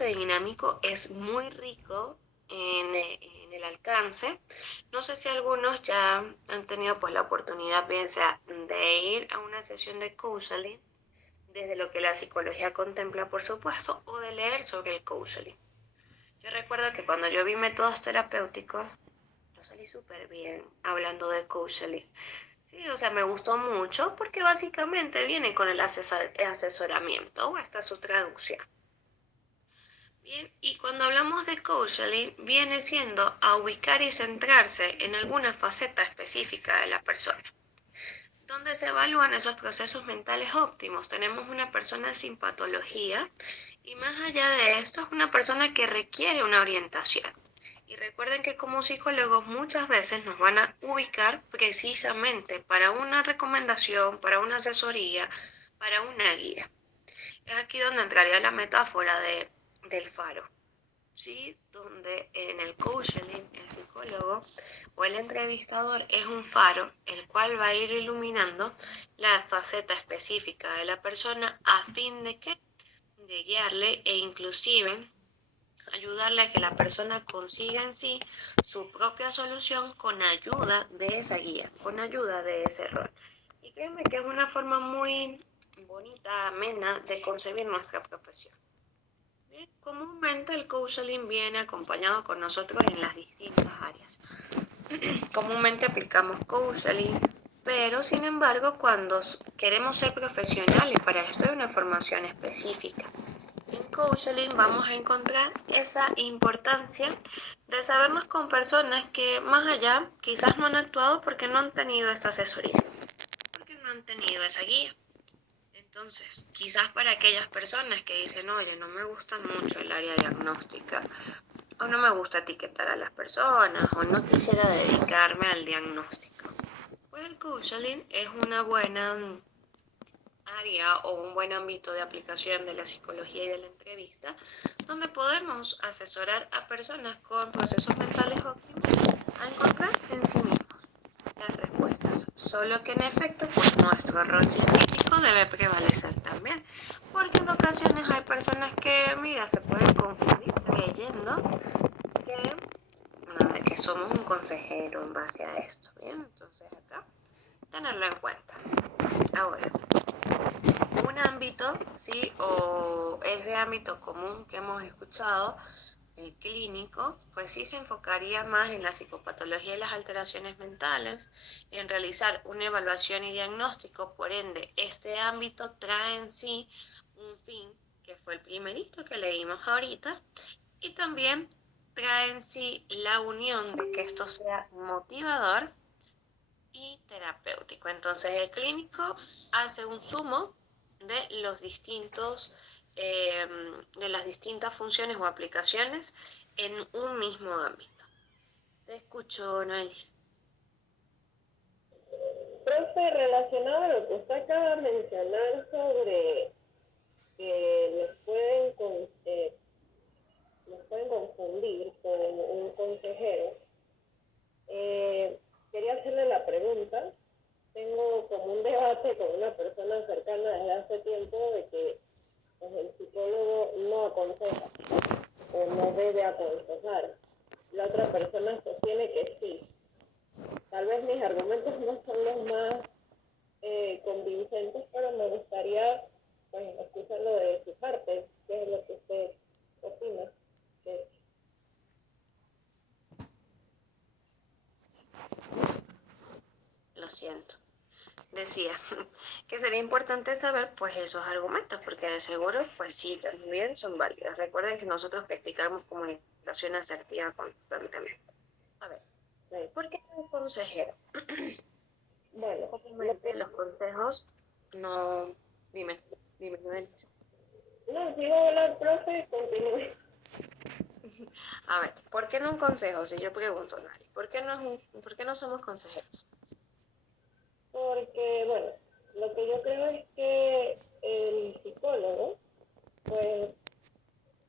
bastante dinámico, es muy rico en el alcance. No sé si algunos ya han tenido pues la oportunidad, bien sea de ir a una sesión de counseling, desde lo que la psicología contempla, por supuesto, o de leer sobre el counseling. Yo recuerdo que cuando yo vi métodos terapéuticos, yo salí súper bien hablando de counseling. Sí, o sea, me gustó mucho porque básicamente viene con el asesoramiento, o esta es su traducción. Bien, y cuando hablamos de counseling, viene siendo a ubicar y centrarse en alguna faceta específica de la persona, donde se evalúan esos procesos mentales óptimos. Tenemos una persona sin patología y más allá de esto es una persona que requiere una orientación. Y recuerden que como psicólogos muchas veces nos van a ubicar precisamente para una recomendación, para una asesoría, para una guía. Es aquí donde entraría la metáfora del faro, ¿sí? Donde en el counseling el psicólogo o el entrevistador es un faro, el cual va a ir iluminando la faceta específica de la persona a fin de que de guiarle e inclusive ayudarle a que la persona consiga en sí su propia solución con ayuda de esa guía, con ayuda de ese rol. Y créeme que es una forma muy bonita, amena de concebir nuestra profesión. Bien, comúnmente el counseling viene acompañado con nosotros en las distintas áreas. Comúnmente aplicamos counseling, pero sin embargo cuando queremos ser profesionales para esto hay una formación específica. En counseling vamos a encontrar esa importancia de sabernos con personas que más allá quizás no han actuado porque no han tenido esa asesoría, porque no han tenido esa guía. Entonces, quizás para aquellas personas que dicen, oye, no me gusta mucho el área diagnóstica, o no me gusta etiquetar a las personas, o no quisiera dedicarme al diagnóstico, pues el counseling es una buena área o un buen ámbito de aplicación de la psicología y de la entrevista, donde podemos asesorar a personas con procesos mentales óptimos a encontrar en sí mismos las respuestas. Solo que en efecto, pues nuestro rol científico debe prevalecer también, porque en ocasiones hay personas que, mira, se pueden confundir creyendo que somos un consejero en base a esto, ¿bien? Entonces acá, tenerlo en cuenta. Ahora, un ámbito, ¿sí? O ese ámbito común que hemos escuchado, el clínico, pues sí se enfocaría más en la psicopatología y las alteraciones mentales, en realizar una evaluación y diagnóstico. Por ende, este ámbito trae en sí un fin, que fue el primerito que leímos ahorita, y también trae en sí la unión de que esto sea motivador y terapéutico. Entonces el clínico hace un sumo de los distintos, de las distintas funciones o aplicaciones en un mismo ámbito. Te escucho, Noelia. Profe, relacionado a lo que usted acaba de mencionar sobre que nos pueden confundir con un consejero, eh, quería hacerle la pregunta. Tengo como un debate con una persona cercana desde hace tiempo de que pues, el psicólogo no aconseja o no debe aconsejar. La otra persona sostiene que sí. Tal vez mis argumentos no son los más convincentes, pero me gustaría pues, escucharlo de su parte. ¿Qué es lo que usted opina? Que Lo siento. Decía que sería importante saber pues esos argumentos, porque de seguro pues sí, también son válidos. Recuerden que nosotros practicamos comunicación asertiva constantemente. A ver, ¿por qué no un consejero? bueno, lo Comúnmente que los consejos no... Dime, dime. no, si iba a hablar, profe, continúe. A ver, ¿por qué no un consejo? Si yo pregunto, Nari, ¿por qué no somos consejeros? Porque, bueno, lo que yo creo es que el psicólogo, pues,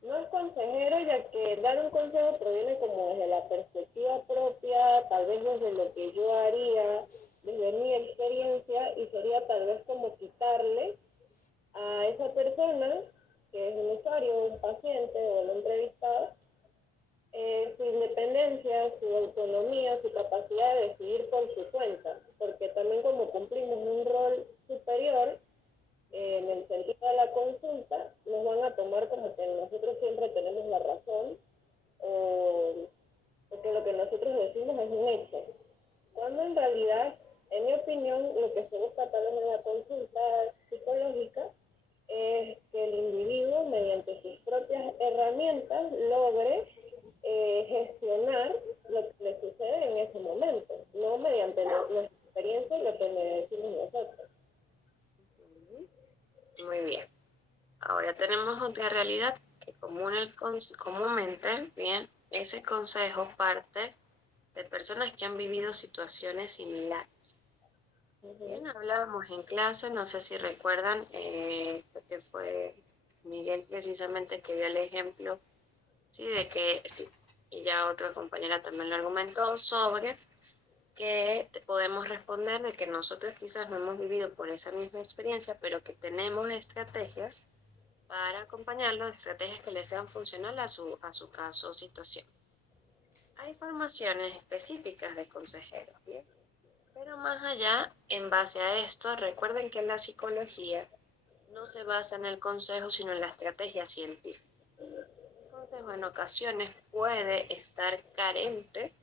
no es consejero, ya que dar un consejo proviene como desde la perspectiva propia, tal vez desde lo que yo haría, desde mi experiencia, y sería tal vez como quitarle a esa persona, que es un usuario, un paciente o autonomía, su capacidad de decidir por su cuenta, porque también como cumplimos un rol superior, en el sentido de la consulta, nos van a tomar como que nosotros siempre tenemos la razón, o, o que lo que nosotros decimos es un hecho. Cuando en realidad, en mi opinión, lo que se busca tal vez en la consulta psicológica es que el individuo, mediante sus propias herramientas, logre gestionar lo que le sucede en ese momento, no mediante nuestra experiencia y lo que le decimos nosotros. Muy bien. Ahora tenemos otra realidad que comúnmente, bien, ese consejo parte de personas que han vivido situaciones similares. Bien, hablábamos en clase, no sé si recuerdan, que fue Miguel precisamente que dio el ejemplo, sí, de que, sí, y ya otra compañera también lo argumentó, sobre que podemos responder de que nosotros quizás no hemos vivido por esa misma experiencia, pero que tenemos estrategias para acompañarlos, estrategias que les sean funcionales a su caso o situación. Hay formaciones específicas de consejeros, ¿bien? Pero más allá, en base a esto, recuerden que la psicología no se basa en el consejo, sino en la estrategia científica. El consejo en ocasiones puede estar carente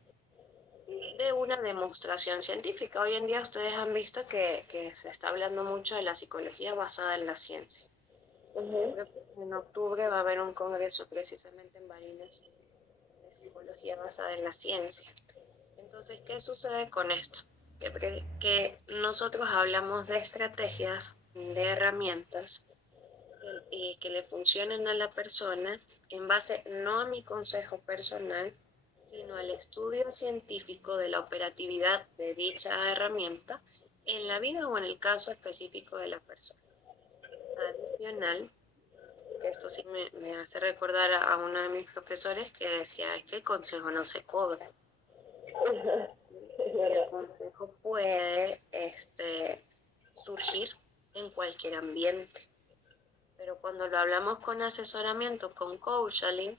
de una demostración científica. Hoy en día ustedes han visto que se está hablando mucho de la psicología basada en la ciencia. En octubre va a haber un congreso precisamente en Barinas de psicología basada en la ciencia. Entonces, ¿qué sucede con esto? Que nosotros hablamos de estrategias, de herramientas y que le funcionen a la persona en base no a mi consejo personal, sino al estudio científico de la operatividad de dicha herramienta en la vida o en el caso específico de la persona. Adicional, que esto sí me hace recordar a uno de mis profesores que decía, es que el consejo no se cobra. Y el consejo puede surgir en cualquier ambiente. Pero cuando lo hablamos con asesoramiento, con counseling,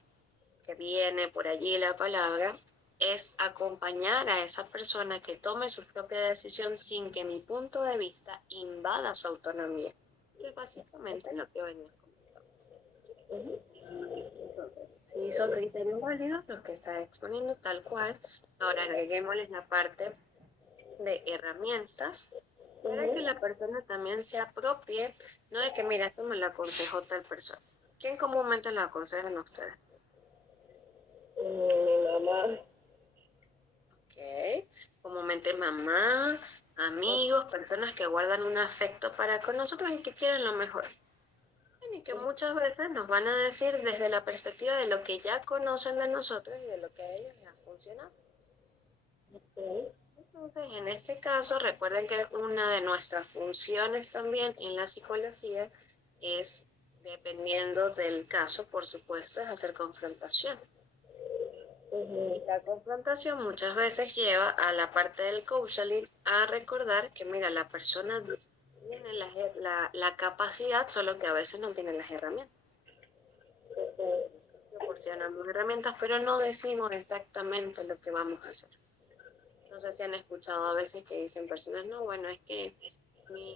que viene por allí la palabra, es acompañar a esa persona que tome su propia decisión sin que mi punto de vista invada su autonomía, que es básicamente lo que venía comentando. Entonces, si son criterios válidos los que está exponiendo tal cual, ahora agreguémosles la parte de herramientas para que la persona también se apropie, no de que mira, esto me lo aconsejó tal persona. ¿Quién comúnmente lo aconsejan a ustedes? Mi mamá. Ok, comúnmente mamá, amigos, personas que guardan un afecto para con nosotros y que quieren lo mejor. Y que muchas veces nos van a decir desde la perspectiva de lo que ya conocen de nosotros y de lo que a ellos les ha funcionado. Entonces, en este caso, recuerden que una de nuestras funciones también en la psicología es, dependiendo del caso, por supuesto, es hacer confrontación. Y la confrontación muchas veces lleva a la parte del counseling a recordar que, mira, la persona tiene la capacidad, solo que a veces no tiene las herramientas. Proporcionamos herramientas, pero no decimos exactamente lo que vamos a hacer. No sé si han escuchado a veces que dicen personas, no, bueno, es que mi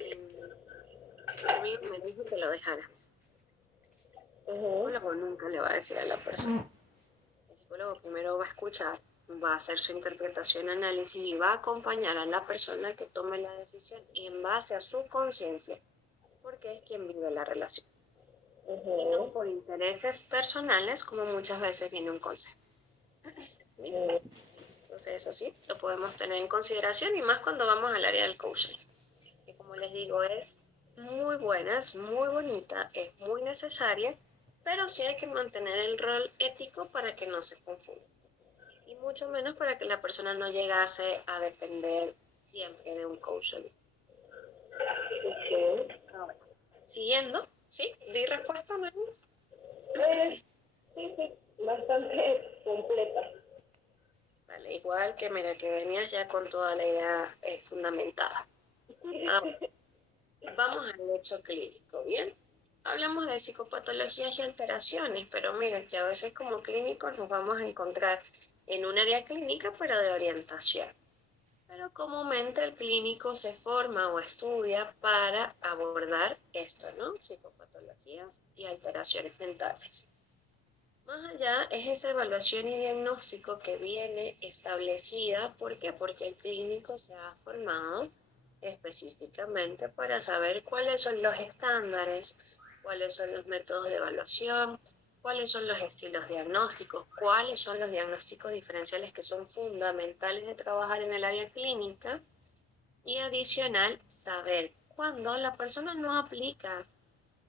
amigo me dijo que lo dejara. El psicólogo nunca le va a decir a la persona. El psicólogo primero va a escuchar, va a hacer su interpretación, análisis y va a acompañar a la persona que tome la decisión en base a su conciencia, porque es quien vive la relación. Y no por intereses personales, como muchas veces viene un consejo. ¿Bien? Entonces eso sí, lo podemos tener en consideración y más cuando vamos al área del coaching, que como les digo es muy buena, es muy bonita, es muy necesaria, pero sí hay que mantener el rol ético para que no se confunda. Y mucho menos para que la persona no llegase a depender siempre de un coaching. Ahora, siguiendo, ¿sí? ¿Di respuesta, Maris? Sí, bastante completa. Vale, igual que mira que venías ya con toda la idea fundamentada. Ahora, vamos al hecho clínico, ¿bien? Hablamos de psicopatologías y alteraciones, pero mira que a veces como clínicos nos vamos a encontrar en un área clínica, pero de orientación. Pero comúnmente el clínico se forma o estudia para abordar esto, ¿no? Psicopatologías y alteraciones mentales. Más allá es esa evaluación y diagnóstico que viene establecida. ¿Por qué? Porque el clínico se ha formado específicamente para saber cuáles son los estándares, cuáles son los métodos de evaluación, cuáles son los estilos diagnósticos, cuáles son los diagnósticos diferenciales que son fundamentales de trabajar en el área clínica y adicional saber cuándo la persona no aplica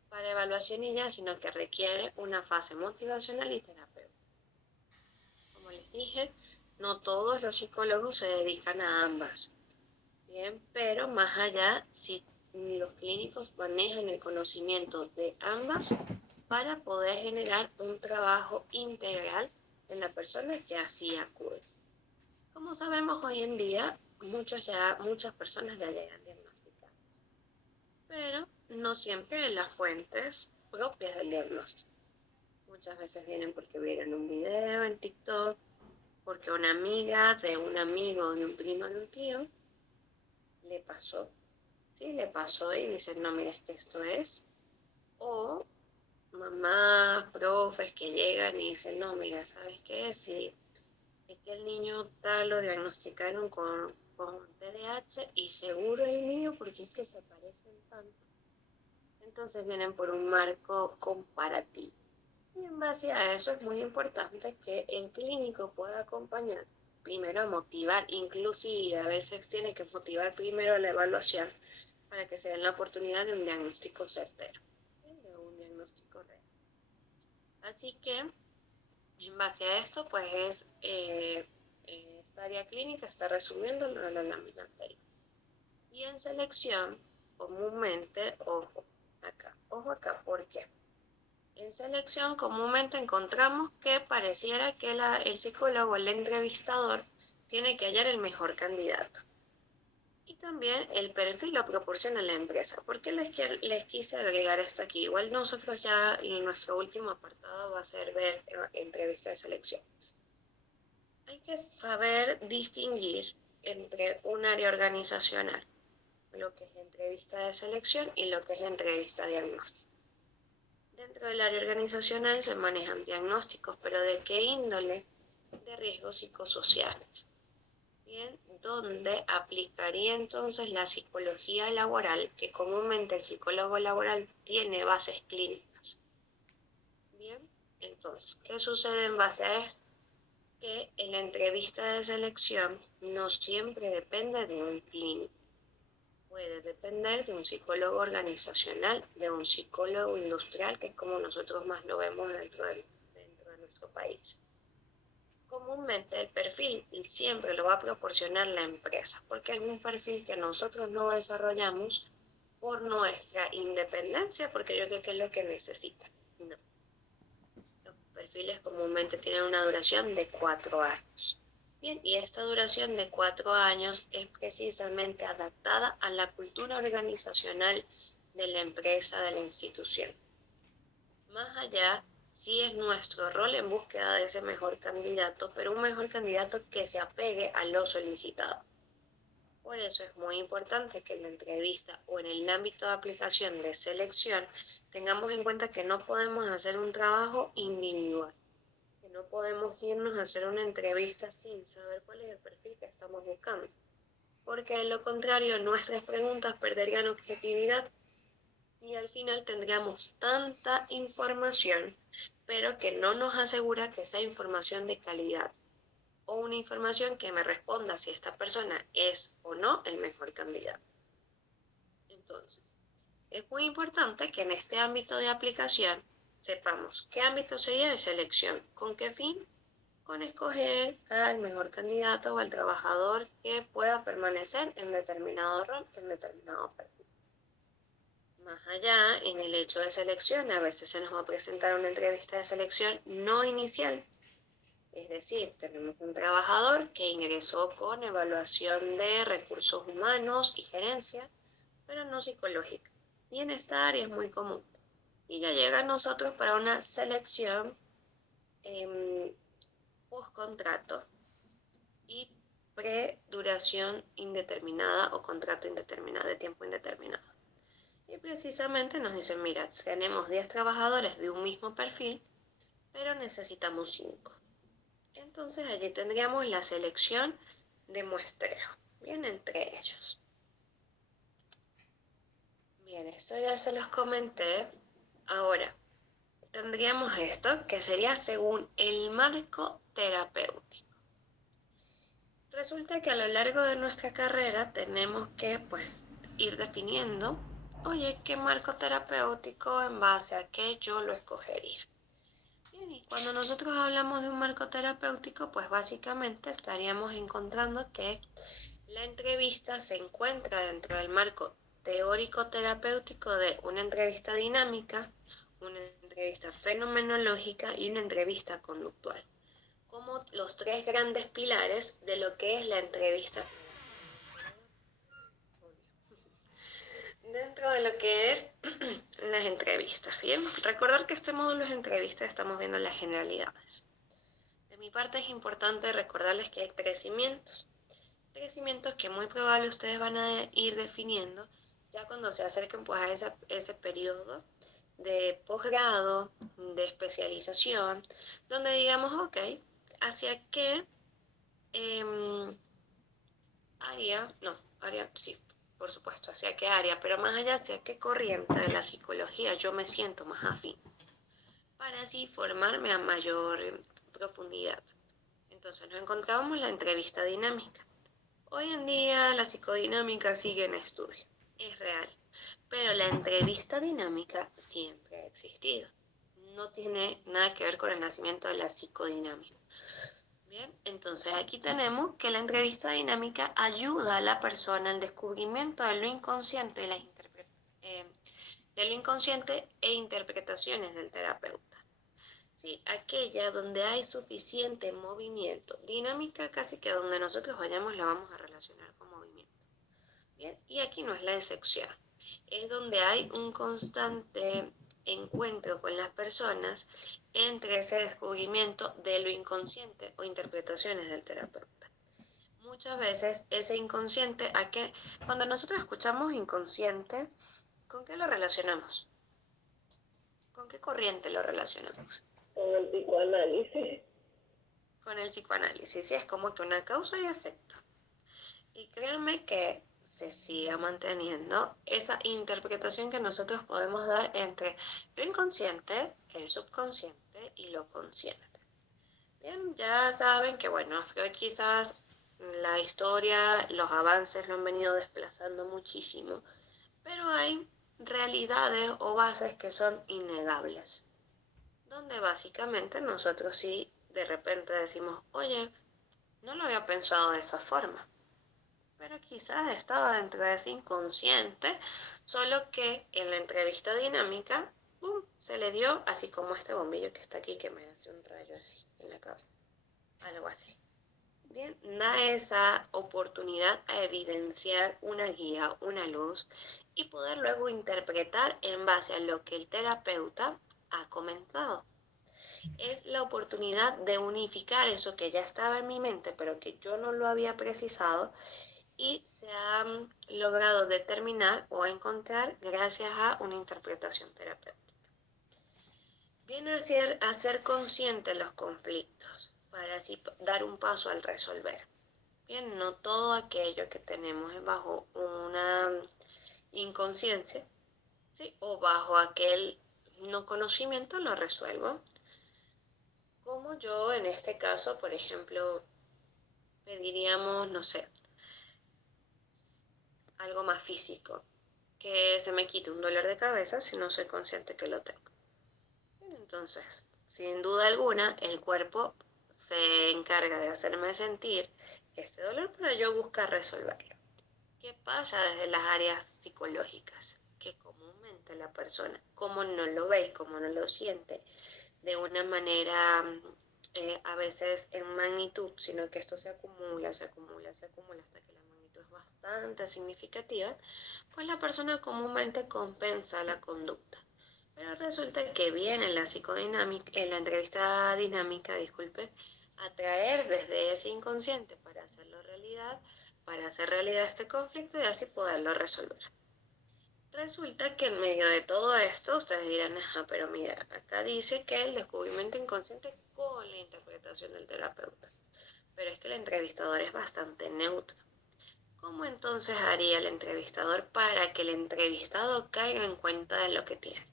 para evaluación y ya, sino que requiere una fase motivacional y terapéutica. Como les dije, no todos los psicólogos se dedican a ambas. Bien, pero más allá, si los clínicos manejan el conocimiento de ambas para poder generar un trabajo integral en la persona que así acude. Como sabemos hoy en día, muchas personas ya llegan diagnosticadas, pero no siempre de las fuentes propias del diagnóstico. Muchas veces vienen porque vieron un video en TikTok, porque una amiga de un amigo, de un primo, de un tío, le pasó. Sí, le pasó y dicen, no, mira, es que esto es. O mamás, profes que llegan y dicen, no, mira, ¿sabes qué? Sí, es que el niño tal lo diagnosticaron con TDAH y seguro el mío porque es que se parecen tanto. Entonces vienen por un marco comparativo. Y en base a eso es muy importante que el clínico pueda acompañar, primero a motivar, inclusive a veces tiene que motivar primero la evaluación para que se den la oportunidad de un diagnóstico certero, de un diagnóstico real. Así que en base a esto, pues esta área clínica está resumiendo en la lámina anterior. Y en selección, comúnmente, ojo acá, ¿por qué? En selección comúnmente encontramos que pareciera que el psicólogo, el entrevistador, tiene que hallar el mejor candidato. Y también el perfil lo proporciona la empresa. ¿Por qué les quise agregar esto aquí? Igual nosotros ya en nuestro último apartado va a ser ver entrevista de selección. Hay que saber distinguir entre un área organizacional, lo que es entrevista de selección y lo que es entrevista diagnóstica. Dentro del área organizacional se manejan diagnósticos, pero ¿de qué índole? De riesgos psicosociales. Bien, donde aplicaría entonces la psicología laboral, que comúnmente el psicólogo laboral tiene bases clínicas. Bien, entonces, ¿qué sucede en base a esto? Que en la entrevista de selección no siempre depende de un clínico. Puede depender de un psicólogo organizacional, de un psicólogo industrial, que es como nosotros más lo vemos dentro de nuestro país. Comúnmente el perfil siempre lo va a proporcionar la empresa, porque es un perfil que nosotros no desarrollamos por nuestra independencia, porque yo creo que es lo que necesita. No. Los perfiles comúnmente tienen una duración de 4 años. Bien, y esta duración de 4 años es precisamente adaptada a la cultura organizacional de la empresa, de la institución. Más allá, sí es nuestro rol en búsqueda de ese mejor candidato, pero un mejor candidato que se apegue a lo solicitado. Por eso es muy importante que en la entrevista o en el ámbito de aplicación de selección tengamos en cuenta que no podemos hacer un trabajo individual, que no podemos irnos a hacer una entrevista sin saber cuál es el perfil que estamos buscando, porque de lo contrario nuestras preguntas perderían objetividad y al final tendríamos tanta información, pero que no nos asegura que sea información de calidad o una información que me responda si esta persona es o no el mejor candidato. Entonces, es muy importante que en este ámbito de aplicación sepamos qué ámbito sería de selección, con qué fin, con escoger al mejor candidato o al trabajador que pueda permanecer en determinado rol, en determinado perfil. Más allá, en el hecho de selección, a veces se nos va a presentar una entrevista de selección no inicial. Es decir, tenemos un trabajador que ingresó con evaluación de recursos humanos y gerencia, pero no psicológica. Y en esta área es muy común. Y ya llega a nosotros para una selección postcontrato y preduración indeterminada o contrato indeterminado, de tiempo indeterminado. Y precisamente nos dicen, mira, tenemos 10 trabajadores de un mismo perfil, pero necesitamos 5. Entonces allí tendríamos la selección de muestreo, bien, entre ellos. Bien, esto ya se los comenté. Ahora, tendríamos esto, que sería según el marco terapéutico. Resulta que a lo largo de nuestra carrera tenemos que, pues, ir definiendo, oye, qué marco terapéutico en base a qué yo lo escogería. Bien, y cuando nosotros hablamos de un marco terapéutico, pues básicamente estaríamos encontrando que la entrevista se encuentra dentro del marco teórico terapéutico de una entrevista dinámica, una entrevista fenomenológica y una entrevista conductual, como los 3 grandes pilares de lo que es la entrevista. Dentro de lo que es las entrevistas, ¿bien? Recordar que este módulo es entrevista, estamos viendo las generalidades. De mi parte es importante recordarles que hay 3 cimientos. 3 cimientos que muy probable ustedes van a ir definiendo ya cuando se acerquen pues a ese periodo de posgrado, de especialización, donde digamos, ok, ¿hacia qué área, sí, por supuesto, hacia qué área, pero más allá, hacia qué corriente de la psicología yo me siento más afín, para así formarme a mayor profundidad? Entonces nos encontrábamos la entrevista dinámica. Hoy en día la psicodinámica sigue en estudio, es real, pero la entrevista dinámica siempre ha existido. No tiene nada que ver con el nacimiento de la psicodinámica. Bien, entonces aquí tenemos que la entrevista dinámica ayuda a la persona al descubrimiento de lo inconsciente de lo inconsciente e interpretaciones del terapeuta. Sí, aquella donde hay suficiente movimiento. Dinámica casi que donde nosotros vayamos la vamos a relacionar con movimiento. Bien, y aquí no es la excepción. Es donde hay un constante encuentro con las personas entre ese descubrimiento de lo inconsciente o interpretaciones del terapeuta. Muchas veces ese inconsciente, cuando nosotros escuchamos inconsciente, ¿con qué lo relacionamos? ¿Con qué corriente lo relacionamos? Con el psicoanálisis. Con el psicoanálisis, sí, es como que una causa y efecto. Y créanme que se siga manteniendo esa interpretación que nosotros podemos dar entre lo inconsciente, el subconsciente y lo consciente. Bien, ya saben que bueno, Freud quizás la historia, los avances lo han venido desplazando muchísimo, pero hay realidades o bases que son innegables, donde básicamente nosotros sí de repente decimos, oye, no lo había pensado de esa forma, pero quizás estaba dentro de ese inconsciente, solo que en la entrevista dinámica, ¡pum!, se le dio así como este bombillo que está aquí que me hace un rayo así en la cabeza, algo así. Bien, da esa oportunidad a evidenciar una guía, una luz y poder luego interpretar en base a lo que el terapeuta ha comentado. Es la oportunidad de unificar eso que ya estaba en mi mente, pero que yo no lo había precisado y se ha logrado determinar o encontrar gracias a una interpretación terapéutica. Viene a ser consciente de los conflictos para así dar un paso al resolver. Bien, no todo aquello que tenemos es bajo una inconsciencia, ¿sí?, o bajo aquel no conocimiento lo resuelvo. Como yo en este caso, por ejemplo, pediríamos, no sé, algo más físico, que se me quite un dolor de cabeza si no soy consciente que lo tengo. Entonces, sin duda alguna, el cuerpo se encarga de hacerme sentir este dolor para yo buscar resolverlo. ¿Qué pasa desde las áreas psicológicas? Que comúnmente la persona, como no lo ve y como no lo siente de una manera a veces en magnitud, sino que esto se acumula, se acumula, se acumula hasta que la magnitud es bastante significativa, pues la persona comúnmente compensa la conducta. Pero resulta que viene en la psicodinámica, en la entrevista dinámica, disculpe, atraer desde ese inconsciente para hacer realidad este conflicto y así poderlo resolver. Resulta que en medio de todo esto, ustedes dirán, ajá, pero mira, acá dice que el descubrimiento inconsciente con la interpretación del terapeuta, pero es que el entrevistador es bastante neutro. ¿Cómo entonces haría el entrevistador para que el entrevistado caiga en cuenta de lo que tiene?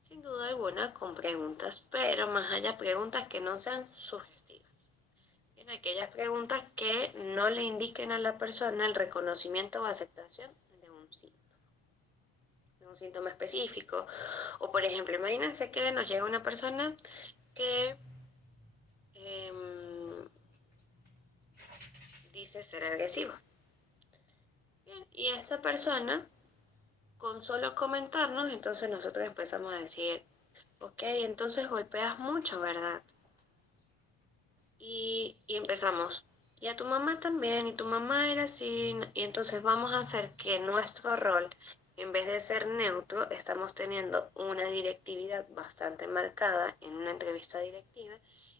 Sin duda alguna con preguntas, pero más allá preguntas que no sean sugestivas. En aquellas preguntas que no le indiquen a la persona el reconocimiento o aceptación de un síntoma específico. O por ejemplo, imagínense que nos llega una persona que dice ser agresiva. Bien, y esa persona, con solo comentarnos, entonces nosotros empezamos a decir, ok, entonces golpeas mucho, ¿verdad? Y empezamos, y a tu mamá también, y tu mamá era así, y entonces vamos a hacer que nuestro rol, en vez de ser neutro, estamos teniendo una directividad bastante marcada en una entrevista directiva,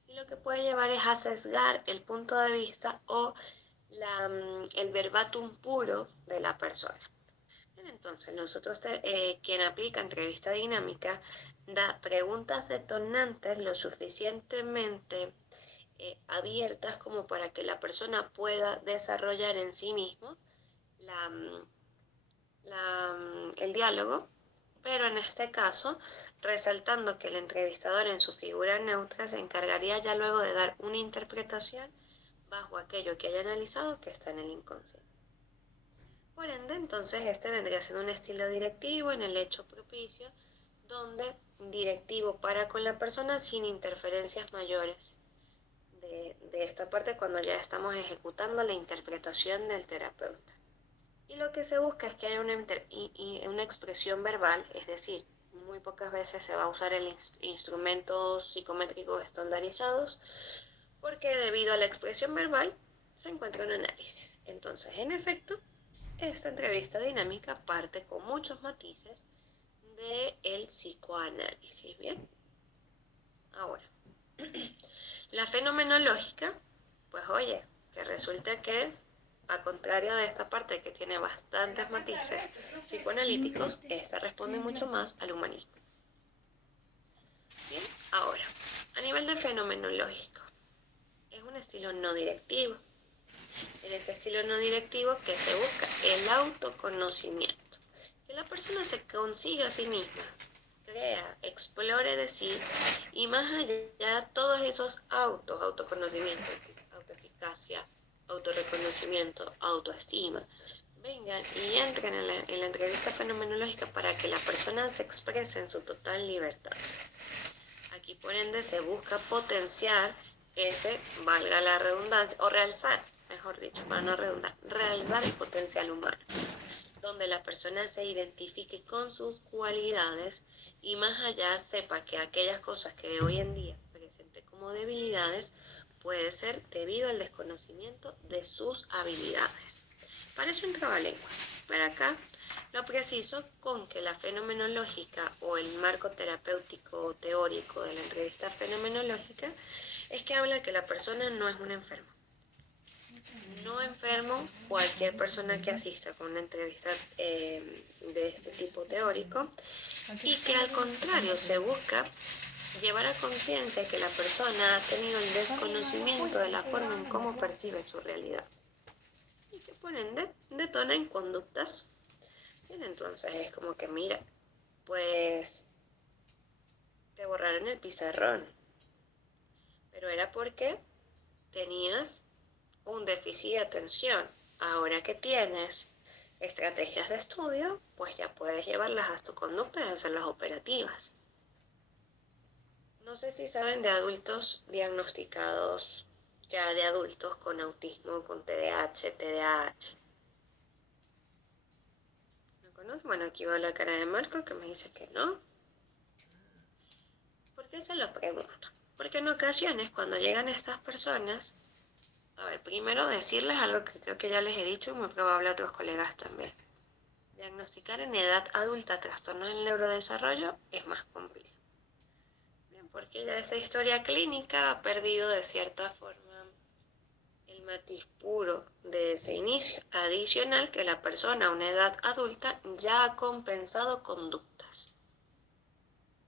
y lo que puede llevar es a sesgar el punto de vista o el verbatim puro de la persona. Entonces, nosotros, quien aplica entrevista dinámica, da preguntas detonantes lo suficientemente abiertas como para que la persona pueda desarrollar en sí mismo la, el diálogo, pero en este caso resaltando que el entrevistador en su figura neutra se encargaría ya luego de dar una interpretación bajo aquello que haya analizado que está en el inconsciente. Por ende, entonces este vendría siendo un estilo directivo en el hecho propicio, donde directivo para con la persona sin interferencias mayores de esta parte cuando ya estamos ejecutando la interpretación del terapeuta. Y lo que se busca es que haya una expresión verbal, es decir, muy pocas veces se va a usar el instrumentos psicométricos estandarizados, porque debido a la expresión verbal se encuentra un análisis. Entonces, en efecto, esta entrevista dinámica parte con muchos matices del psicoanálisis. Bien, ahora, la fenomenológica, pues oye, que resulta que, a contrario de esta parte que tiene bastantes matices psicoanalíticos, esta responde mucho más al humanismo. Bien, ahora, a nivel de fenomenológico, es un estilo no directivo. En ese estilo no directivo que se busca el autoconocimiento, que la persona se consiga a sí misma, crea, explore de sí y más allá todos esos autoconocimiento, autoeficacia, autorreconocimiento, autoestima, vengan y entren en la entrevista fenomenológica para que la persona se exprese en su total libertad. Aquí por ende se busca potenciar ese, valga la redundancia, o realzar, mejor dicho, para no redundar, realzar el potencial humano, donde la persona se identifique con sus cualidades y más allá sepa que aquellas cosas que hoy en día presente como debilidades puede ser debido al desconocimiento de sus habilidades. Parece un trabalengua, pero acá lo preciso con que la fenomenológica o el marco terapéutico teórico de la entrevista fenomenológica es que habla que la persona no es un enfermo. No enfermo, cualquier persona que asista con una entrevista de este tipo teórico, y que al contrario se busca llevar a conciencia que la persona ha tenido el desconocimiento de la forma en cómo percibe su realidad y que por ende detona en conductas. Bien, entonces es como que mira, pues te borraron el pizarrón, pero era porque tenías un déficit de atención. Ahora que tienes estrategias de estudio, pues ya puedes llevarlas a tu conducta y hacerlas operativas. No sé si saben de adultos diagnosticados ya de adultos con autismo, con TDAH, TDAH. ¿Lo conocen? Bueno, aquí va la cara de Marco que me dice que no. ¿Por qué se los pregunto? Porque en ocasiones cuando llegan estas personas, a ver, primero decirles algo que creo que ya les he dicho y muy probable a otros colegas también. Diagnosticar en edad adulta trastornos del neurodesarrollo es más complejo. Bien, porque ya esa historia clínica ha perdido de cierta forma el matiz puro de ese inicio, adicional que la persona a una edad adulta ya ha compensado conductas.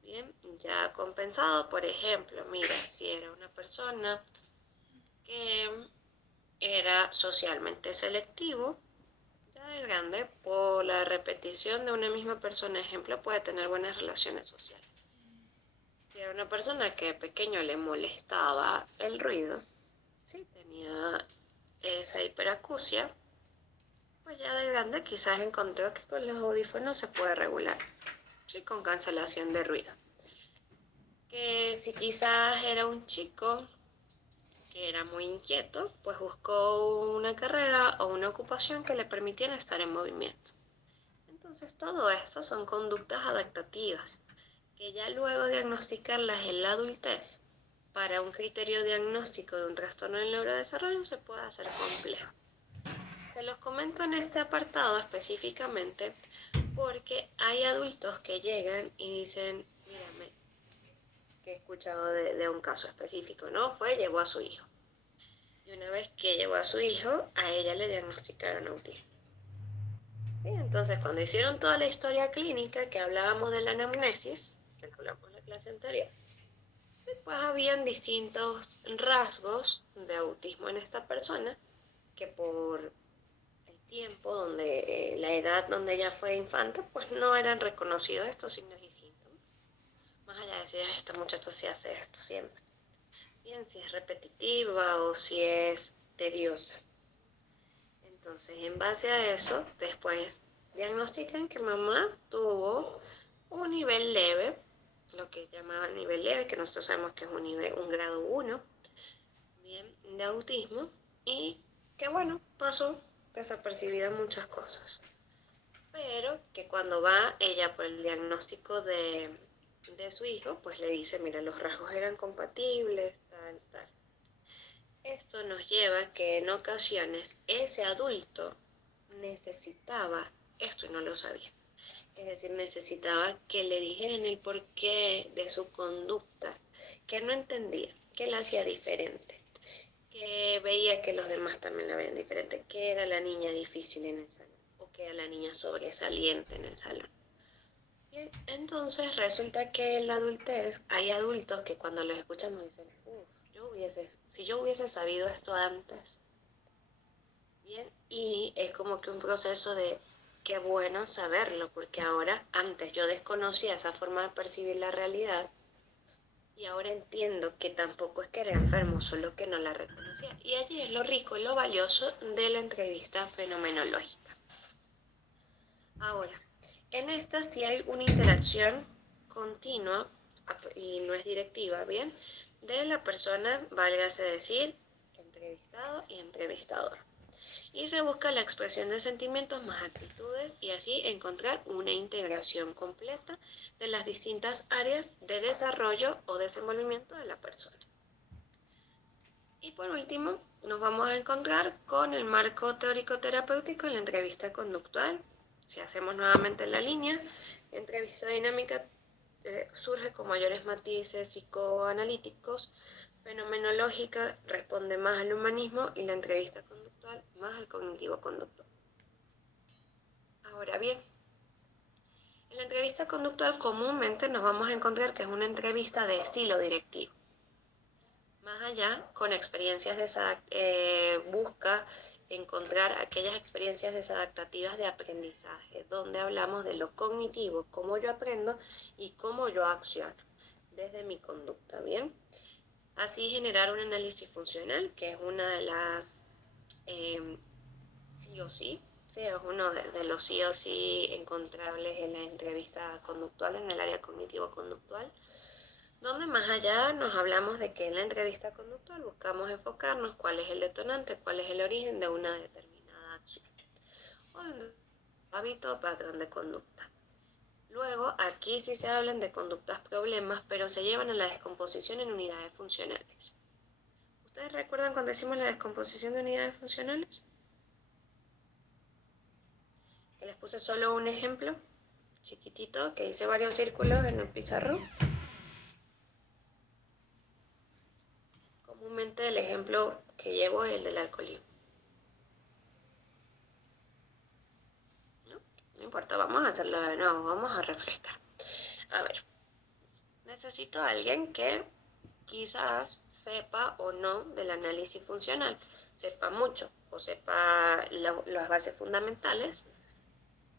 Bien, ya ha compensado, por ejemplo, mira, si era una persona que era socialmente selectivo, ya de grande, por la repetición de una misma persona, ejemplo, puede tener buenas relaciones sociales. Si era una persona que de pequeño le molestaba el ruido, sí, tenía esa hiperacusia, pues ya de grande quizás encontró que con los audífonos se puede regular, sí, con cancelación de ruido. Que si quizás era un chico que era muy inquieto, pues buscó una carrera o una ocupación que le permitiera estar en movimiento. Entonces todo esto son conductas adaptativas, que ya luego diagnosticarlas en la adultez para un criterio diagnóstico de un trastorno del neurodesarrollo se puede hacer complejo. Se los comento en este apartado específicamente porque hay adultos que llegan y dicen, mírame, que he escuchado de un caso específico, ¿no? Llevó a su hijo. Y una vez que llevó a su hijo, a ella le diagnosticaron autismo. Sí, entonces cuando hicieron toda la historia clínica que hablábamos de la anamnesis, que hablamos en la clase anterior, pues habían distintos rasgos de autismo en esta persona que por el tiempo, la edad donde ella fue infante, pues no eran reconocidos estos signos y síntomas. Más allá de decir, esta muchacha sí hace esto siempre. Bien, si es repetitiva o si es tediosa. Entonces, en base a eso, después diagnostican que mamá tuvo un nivel leve, lo que llamaban nivel leve, que nosotros sabemos que es un grado 1, bien, de autismo, y que bueno, pasó desapercibida muchas cosas. Pero que cuando va ella por el diagnóstico de su hijo, pues le dice, mira, los rasgos eran compatibles, tal, tal. Esto nos lleva a que en ocasiones ese adulto necesitaba esto y no lo sabía. Es decir, necesitaba que le dijeran el porqué de su conducta, que no entendía, que la hacía diferente, que veía que los demás también la veían diferente, que era la niña difícil en el salón o que era la niña sobresaliente en el salón. Bien, entonces resulta que en la adultez hay adultos que cuando los escuchan me dicen, uff, si yo hubiese sabido esto antes, bien, y es como que un proceso de qué bueno saberlo, porque ahora, antes yo desconocía esa forma de percibir la realidad, y ahora entiendo que tampoco es que era enfermo, solo que no la reconocía. Y allí es lo rico y lo valioso de la entrevista fenomenológica. Ahora, en esta sí hay una interacción continua y no es directiva, ¿bien? De la persona, válgase decir, entrevistado y entrevistador. Y se busca la expresión de sentimientos más actitudes y así encontrar una integración completa de las distintas áreas de desarrollo o desenvolvimiento de la persona. Y por último, nos vamos a encontrar con el marco teórico-terapéutico en la entrevista conductual. Si hacemos nuevamente la línea, entrevista dinámica surge con mayores matices psicoanalíticos, fenomenológica responde más al humanismo y la entrevista conductual más al cognitivo-conductual. Ahora bien, en la entrevista conductual comúnmente nos vamos a encontrar que es una entrevista de estilo directivo. Más allá, con experiencias busca encontrar aquellas experiencias desadaptativas de aprendizaje, donde hablamos de lo cognitivo, cómo yo aprendo y cómo yo acciono desde mi conducta, ¿bien? Así generar un análisis funcional, que es una de las sí o sí, es uno de los sí o sí encontrables en la entrevista conductual, en el área cognitivo-conductual, donde más allá nos hablamos de que en la entrevista conductual buscamos enfocarnos cuál es el detonante, cuál es el origen de una determinada acción o de un hábito o patrón de conducta. Luego, aquí sí se hablan de conductas problemas, pero se llevan a la descomposición en unidades funcionales. ¿Ustedes recuerdan cuando decimos la descomposición de unidades funcionales? Que les puse solo un ejemplo chiquitito que hice varios círculos en el pizarrón. Comúnmente el ejemplo que llevo es el del alcoholismo. No importa, vamos a hacerlo de nuevo, vamos a refrescar. A ver, necesito a alguien que quizás sepa o no del análisis funcional, sepa mucho o sepa las bases fundamentales,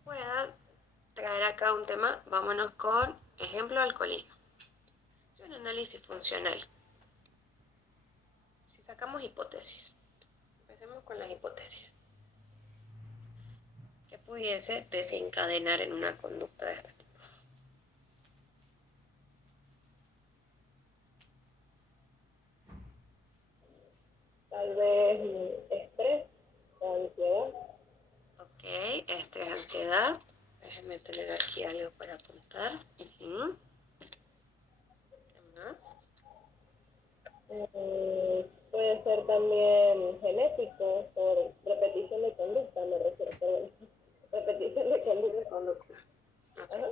pueda traer acá un tema. Vámonos con ejemplo alcoholismo. Es un análisis funcional. Si sacamos hipótesis, empecemos con las hipótesis. ¿Qué pudiese desencadenar en una conducta de este tipo? Tal vez estrés o ansiedad. Ok, estrés, ansiedad. Déjenme tener aquí algo para apuntar. ¿Qué más? Puede ser también genético, por repetición de conducta, me refiero, perdón. Repetición de conducta. Okay. Ajá.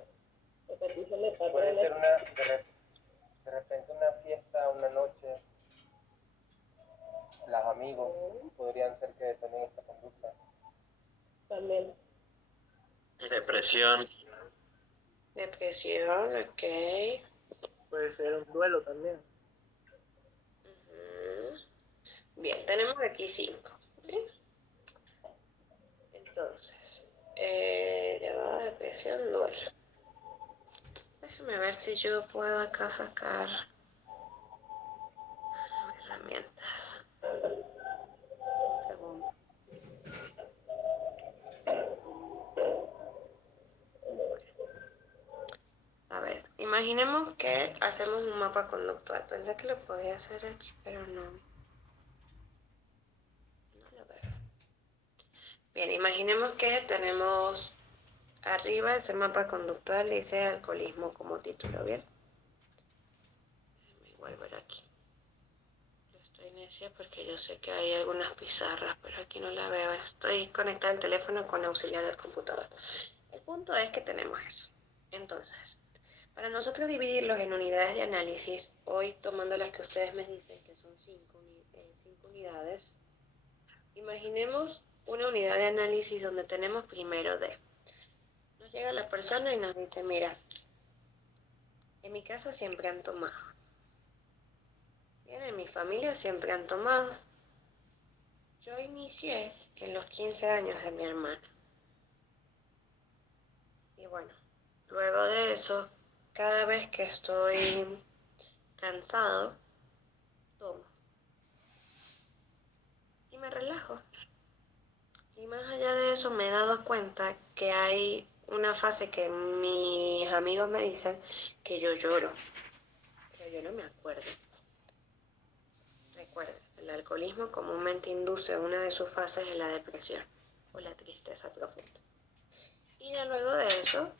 Repetición de Puede patrones. ser de repente una fiesta, una noche, los amigos podrían ser que detonen esta conducta. También. Depresión. Depresión, ok. Puede ser un duelo también. Bien, tenemos aquí 5. ¿Bien? Entonces, ya va, depresión, duelo. Déjame ver si yo puedo acá sacar herramientas. Un segundo. A ver, imaginemos que hacemos un mapa conductual. Pensé que lo podía hacer aquí, pero no. No lo veo. Bien, imaginemos que tenemos arriba ese mapa conductual, dice alcoholismo como título, ¿bien? Déjame igual ver aquí. Estoy necia porque yo sé que hay algunas pizarras, pero aquí no la veo. Estoy conectada al teléfono con auxiliar del computador. El punto es que tenemos eso. Entonces, para nosotros dividirlos en unidades de análisis, hoy tomando las que ustedes me dicen que son 5 unidades, imaginemos una unidad de análisis donde tenemos primero D. Nos llega la persona y nos dice, mira, en mi casa siempre han tomado. Bien, en mi familia siempre han tomado. Yo inicié en los 15 años de mi hermana. Y bueno, luego de eso, cada vez que estoy cansado, tomo. Y me relajo. Y más allá de eso, me he dado cuenta que hay una fase que mis amigos me dicen que yo lloro. Pero yo no me acuerdo. Recuerden, el alcoholismo comúnmente induce una de sus fases en la depresión o la tristeza profunda. Y ya luego de eso,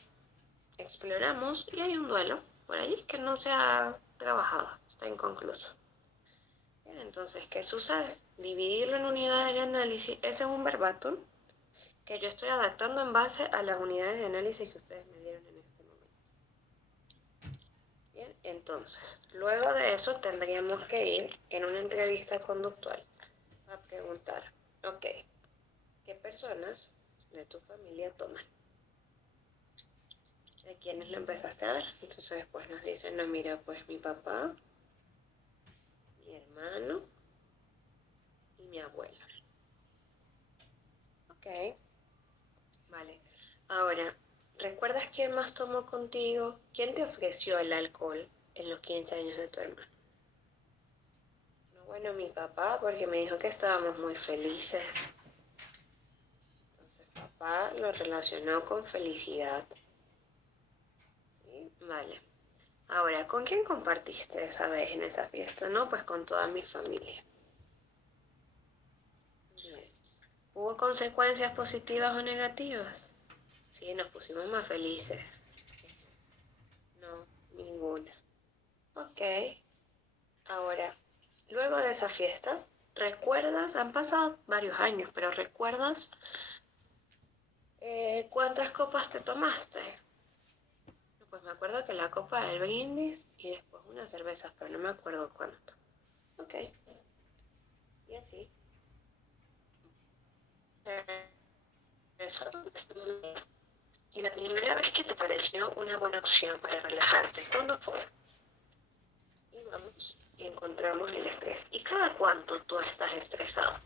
exploramos y hay un duelo por ahí que no se ha trabajado, está inconcluso. Bien, entonces, ¿qué sucede? Dividirlo en unidades de análisis, ese es un verbatim que yo estoy adaptando en base a las unidades de análisis que ustedes me dieron en este momento. Bien, entonces, luego de eso tendríamos que ir en una entrevista conductual a preguntar, ok, ¿qué personas de tu familia toman? ¿De quiénes lo empezaste a ver? Entonces después nos dicen, no, mira, pues mi papá, mi hermano y mi abuela. Ok, vale. Ahora, ¿recuerdas quién más tomó contigo? ¿Quién te ofreció el alcohol en los 15 años de tu hermano? No, bueno, mi papá, porque me dijo que estábamos muy felices. Entonces papá lo relacionó con felicidad. ¿Sí? Vale. Ahora, ¿con quién compartiste esa vez en esa fiesta? No, pues con toda mi familia. Bien. ¿Hubo consecuencias positivas o negativas? Sí, nos pusimos más felices. No, ninguna. Ok. Ahora, luego de esa fiesta, ¿recuerdas? Han pasado varios años, pero ¿recuerdas cuántas copas te tomaste? No, pues me acuerdo que la copa del brindis y después unas cervezas, pero no me acuerdo cuánto. Ok. ¿sí? Eso. Y la primera vez que te pareció una buena opción para relajarte, ¿cuándo fue? Y vamos y encontramos el estrés. ¿Y cada cuánto tú estás estresado?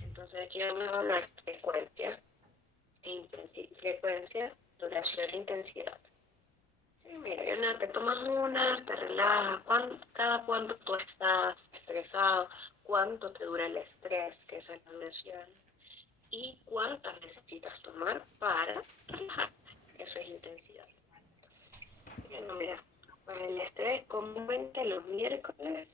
Entonces aquí vamos a hablar de frecuencia, duración e intensidad. Sí, mira, Yona, te tomas una, te relajas, cada cuánto tú estás estresado, cuánto te dura el estrés, que esa es la duración, y cuántas necesitas tomar para relajarte. Eso es intensidad. Bueno, mira, para el estrés comúnmente los miércoles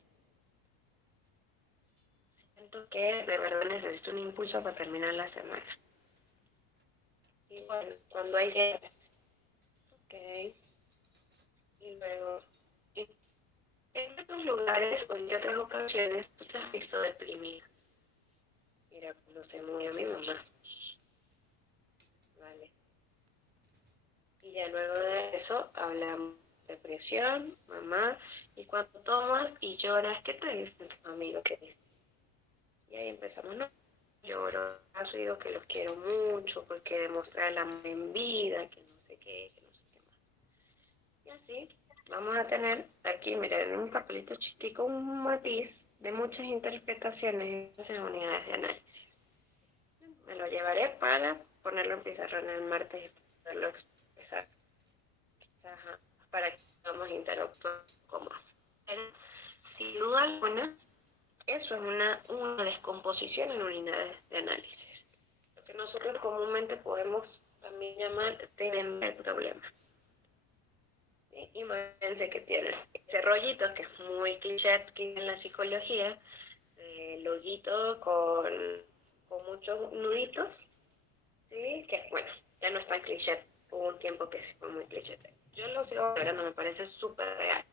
siento que de verdad necesito un impulso para terminar la semana. Y bueno, cuando hay guerra, ok, y luego, en otros lugares o en otras ocasiones tú te has visto deprimida. Mira, conoce muy a mi mamá. Vale. Y ya luego de eso hablamos de depresión, mamá, y cuando tomas y lloras, ¿qué te dicen tus amigos? ¿Qué dicen? Y ahí empezamos, no, lloro, digo que los quiero mucho porque demostrar el amor en vida, que no sé qué, que no sé qué más. Y así vamos a tener aquí, mira, en un papelito chiquitico, un matiz de muchas interpretaciones en esas unidades de análisis. Me lo llevaré para ponerlo en pizarrón el martes y poderlo expresar. Ajá, para que podamos interactuar con más. Pero, sin duda alguna, eso es una descomposición en unidades de análisis. Lo que nosotros comúnmente podemos también llamar tener problemas. ¿Sí? Imagínense que tienen ese rollito que es muy cliché aquí en la psicología, loguito con muchos nuditos, ¿sí? Que bueno, ya no es tan cliché, hubo un tiempo que sí fue muy cliché. Yo lo sigo hablando, me parece súper real.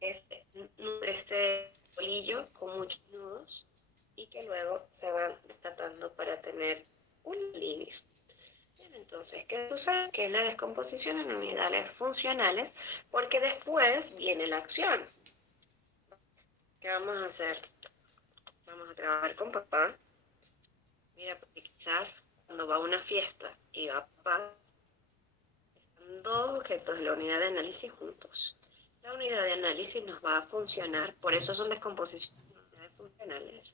Este bolillo con muchos nudos y que luego se van desatando para tener un línea. Entonces, ¿qué sucede? Que la descomposición en unidades funcionales, porque después viene la acción. ¿Qué vamos a hacer? Vamos a trabajar con papá. Mira, porque quizás cuando va a una fiesta y va papá, están dos objetos de la unidad de análisis juntos. La unidad de análisis nos va a funcionar, por eso son descomposiciones de unidades funcionales,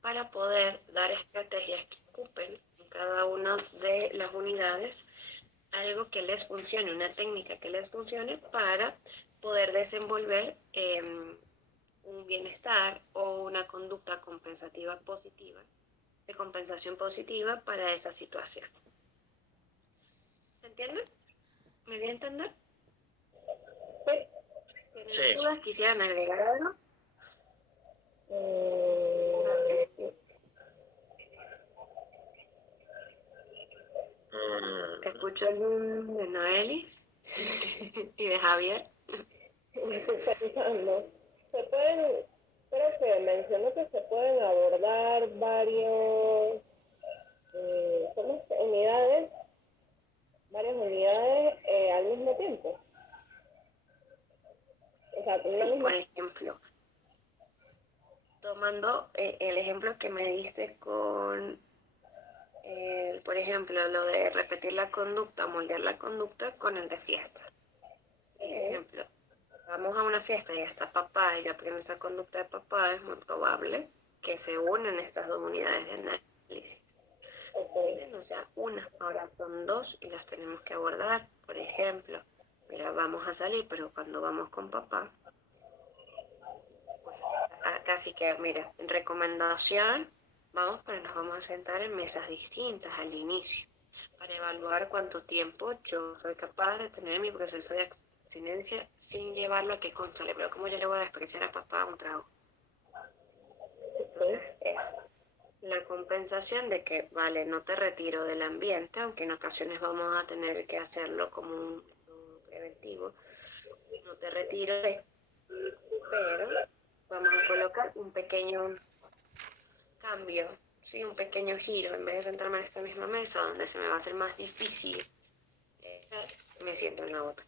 para poder dar estrategias que ocupen en cada una de las unidades algo que les funcione, una técnica que les funcione para poder desenvolver un bienestar o una conducta compensativa positiva, de compensación positiva para esa situación. ¿Se entiende? ¿Me voy a entender? Sí. ¿Tienen dudas? ¿Quisieran agregar algo? Escucho el de Noeli y de Javier. Estoy pensando, se pueden, creo que mencionó que se pueden abordar varios, unidades, varias unidades al mismo tiempo. O sea, con una misma... Por ejemplo, tomando el ejemplo que me diste con, por ejemplo, lo de repetir la conducta, moldear la conducta con el de fiesta. Por ejemplo, vamos a una fiesta y está papá y aprende esa conducta de papá, es muy probable que se unan estas dos unidades de análisis. O sea, una, ahora son dos y las tenemos que abordar. Por ejemplo, mira, vamos a salir, pero cuando vamos con papá, pues casi que, mira, en recomendación, vamos, pero nos vamos a sentar en mesas distintas al inicio, para evaluar cuánto tiempo yo soy capaz de tener mi proceso de abstinencia sin llevarlo a que controle, pero como yo le voy a despreciar a papá un trago. Entonces, la compensación de que, vale, no te retiro del ambiente, aunque en ocasiones vamos a tener que hacerlo como un método preventivo, no te retiro pero vamos a colocar un pequeño cambio, ¿sí? Un pequeño giro, en vez de sentarme en esta misma mesa donde se me va a hacer más difícil, me siento en la otra.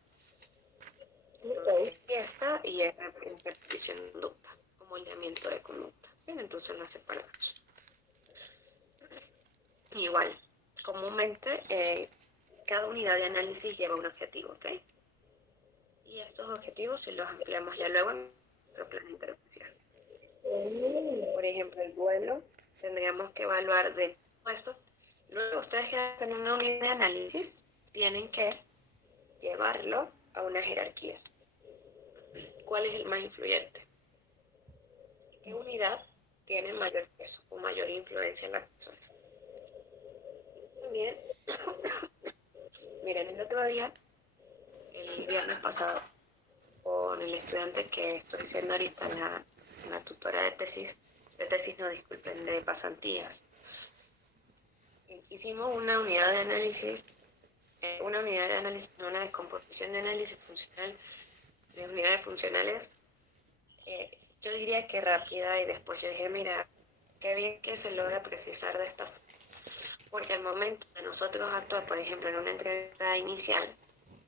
Entonces, fiesta y es repetición de conducta. moldeamiento de conducta. Bien, entonces las separamos. Igual, comúnmente cada unidad de análisis lleva un objetivo, ¿ok? Y estos objetivos se los ampliamos ya luego en nuestro plan de intervención. Por ejemplo, el duelo, tendríamos que evaluar de esto. Luego ustedes que hacen una unidad de análisis tienen que llevarlo a una jerarquía. ¿Cuál es el más influyente? ¿Qué unidad tiene mayor peso o mayor influencia en la persona? También, miren, el otro día, el viernes pasado, con el estudiante que estoy siendo ahorita la tutora de tesis no, disculpen, de pasantías. Hicimos una unidad de análisis, una descomposición de análisis funcional, de unidades funcionales, yo diría que rápida, y después yo dije, mira, qué bien que se logra precisar de esta forma, porque al momento de nosotros actuar, por ejemplo, en una entrevista inicial,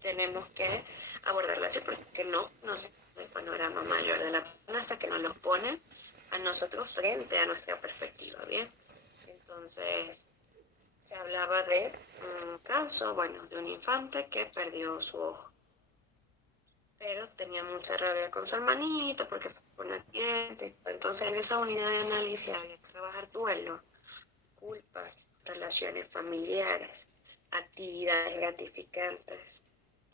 tenemos que abordarla así, porque no sé el panorama mayor de la persona hasta que nos los ponen a nosotros frente a nuestra perspectiva, ¿bien? Entonces, se hablaba de un caso, bueno, de un infante que perdió su ojo, pero tenía mucha rabia con su hermanito porque fue un accidente. Entonces, en esa unidad de análisis había que trabajar duelo, culpas, relaciones familiares, actividades gratificantes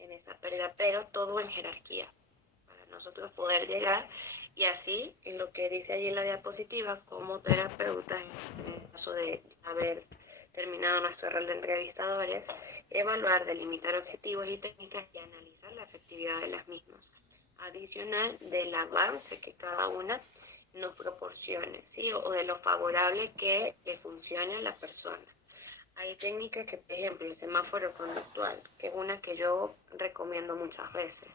en esa pérdida, pero todo en jerarquía, para nosotros poder llegar. Y así, en lo que dice allí en la diapositiva, como terapeutas, en el caso de haber terminado nuestro rol de entrevistadores, evaluar, delimitar objetivos y técnicas y analizar la efectividad de las mismas, adicional del avance que cada una nos proporcione, ¿sí? O de lo favorable que le funcione a la persona. Hay técnicas que, por ejemplo, el semáforo conductual, que es una que yo recomiendo muchas veces.